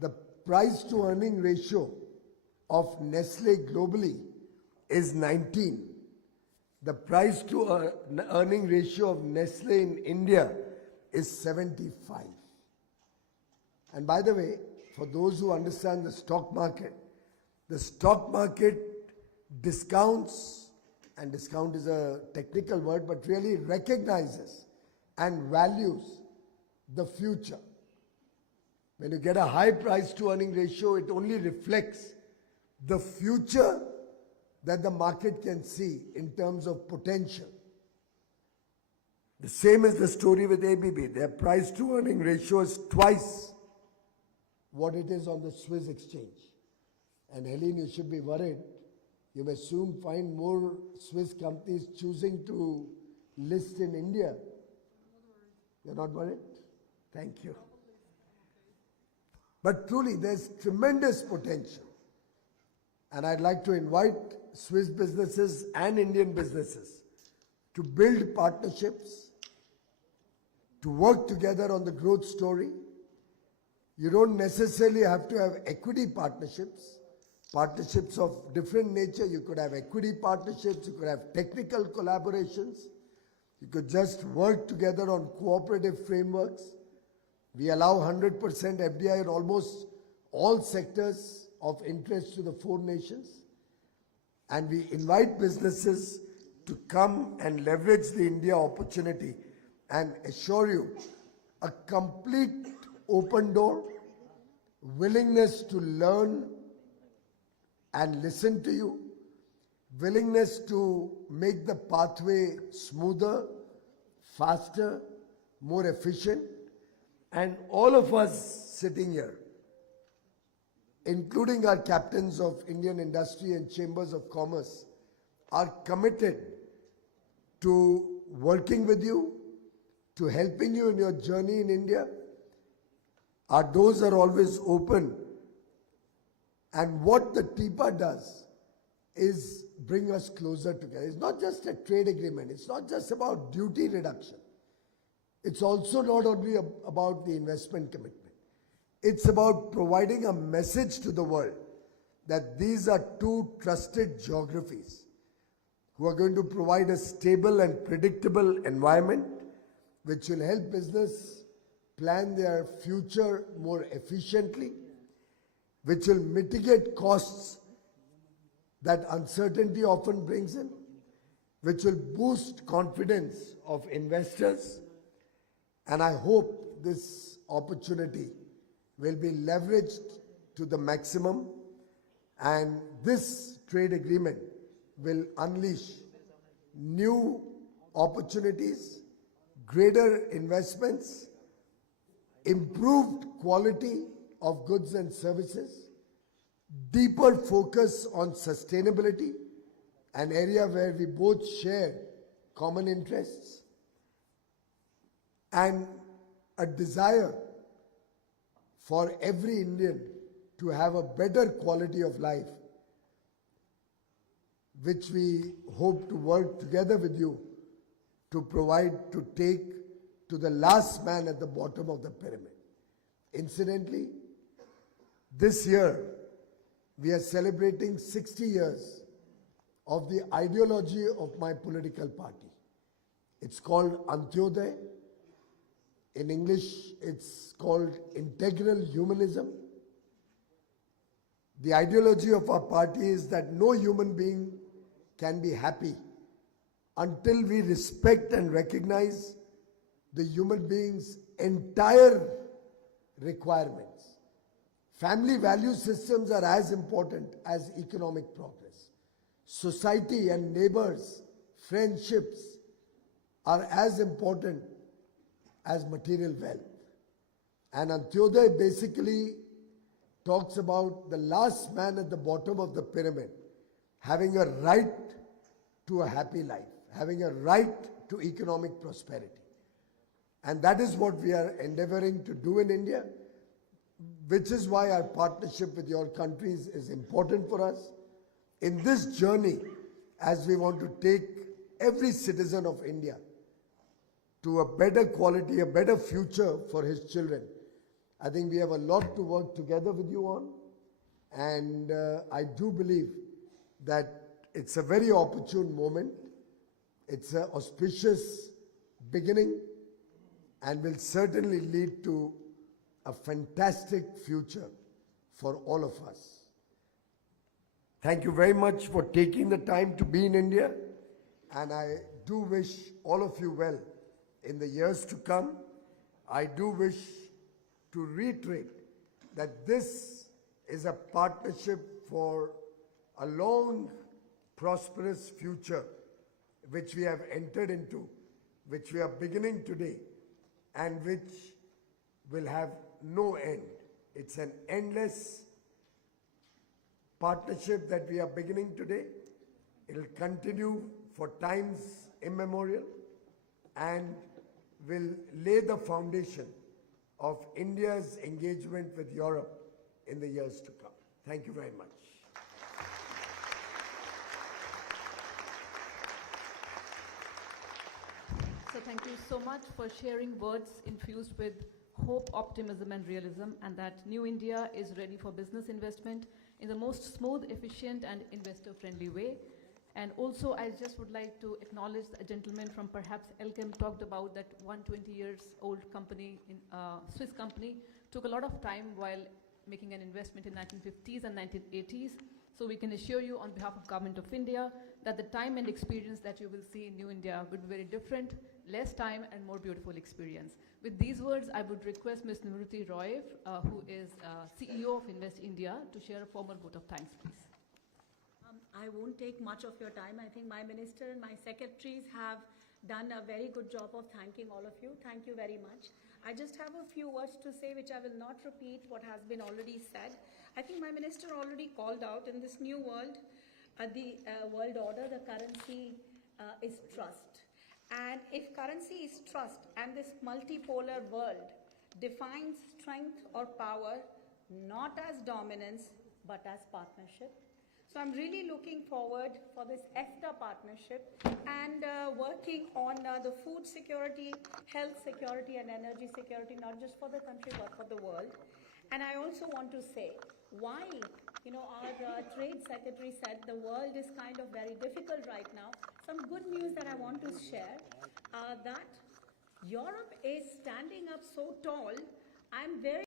The price to earning ratio of Nestle globally is 19. The price to earning ratio of Nestle in India is 75. And by the way, for those who understand the stock market discounts, and discount is a technical word, but really recognizes and values the future. When you get a high price to earning ratio, it only reflects the future that the market can see in terms of potential. The same is the story with ABB. Their price to earning ratio is twice what it is on the Swiss exchange. And Helene, you should be worried. You may soon find more Swiss companies choosing to list in India. You're not worried? Thank you. But truly, there's tremendous potential. And I'd like to invite Swiss businesses and Indian businesses to build partnerships, to work together on the growth story. You don't necessarily have to have equity partnerships of different nature. You could have equity partnerships, you could have technical collaborations, you could just work together on cooperative frameworks. We allow 100% FDI in almost all sectors of interest to the 4 nations. And we invite businesses to come and leverage the India opportunity and assure you a complete open door, willingness to learn and listen to you, willingness to make the pathway smoother, faster, more efficient. And all of us sitting here, including our captains of Indian industry and chambers of commerce, are committed to working with you, to helping you in your journey in India. Our doors are always open. And what the TIPA does is bring us closer together. It's not just a trade agreement. It's not just about duty reduction. It's also not only about the investment commitment. It's about providing a message to the world that these are 2 trusted geographies who are going to provide a stable and predictable environment which will help business plan their future more efficiently, which will mitigate costs that uncertainty often brings in, which will boost confidence of investors. And I hope this opportunity will be leveraged to the maximum, and this trade agreement will unleash new opportunities, greater investments, improved quality of goods and services, deeper focus on sustainability, an area where we both share common interests, and a desire for every Indian to have a better quality of life, which we hope to work together with you to provide, to take to the last man at the bottom of the pyramid. Incidentally, this year we are celebrating 60 years of the ideology of my political party. It's called Antyodaya. In English, it's called integral humanism. The ideology of our party is that no human being can be happy until we respect and recognize the human being's entire requirements. Family value systems are as important as economic progress. Society and neighbors, friendships are as important as material wealth. And Antyodaya basically talks about the last man at the bottom of the pyramid having a right to a happy life, having a right to economic prosperity. And that is what we are endeavoring to do in India, which is why our partnership with your countries is important for us. In this journey, as we want to take every citizen of India to a better quality, a better future for his children, I think we have a lot to work together with you on. And I do believe that it's a very opportune moment. It's an auspicious beginning and will certainly lead to a fantastic future for all of us. Thank you very much for taking the time to be in India, and I do wish all of you well in the years to come. I do wish to reiterate that this is a partnership for a long, prosperous future which we have entered into, which we are beginning today, and which will have no end. It's an endless partnership that we are beginning today. It will continue for times immemorial and will lay the foundation of India's engagement with Europe in the years to come. Thank you very much. So thank you so much for sharing words infused with hope, optimism, and realism, and that New India is ready for business investment in the most smooth, efficient, and investor-friendly way. And also, I just would like to acknowledge a gentleman from perhaps Elkem talked about that 120 years old company, Swiss company, took a lot of time while making an investment in 1950s and 1980s. So we can assure you on behalf of Government of India that the time and experience that you will see in New India will be very different, less time and more beautiful experience. With these words, I would request Ms. Nivruti Roy, who is CEO of Invest India, to share a formal vote of thanks, please. I won't take much of your time. I think my minister and my secretaries have done a very good job of thanking all of you. Thank you very much. I just have a few words to say, which I will not repeat what has been already said. I think my minister already called out in this new world, the world order, the currency is trust. And if currency is trust and this multipolar world defines strength or power, not as dominance, but as partnership. So I'm really looking forward for this EFTA partnership and working on the food security, health security, and energy security, not just for the country, but for the world. And I also want to say, while our trade secretary said the world is kind of very difficult right now, some good news that I want to share that Europe is standing up so tall. I'm very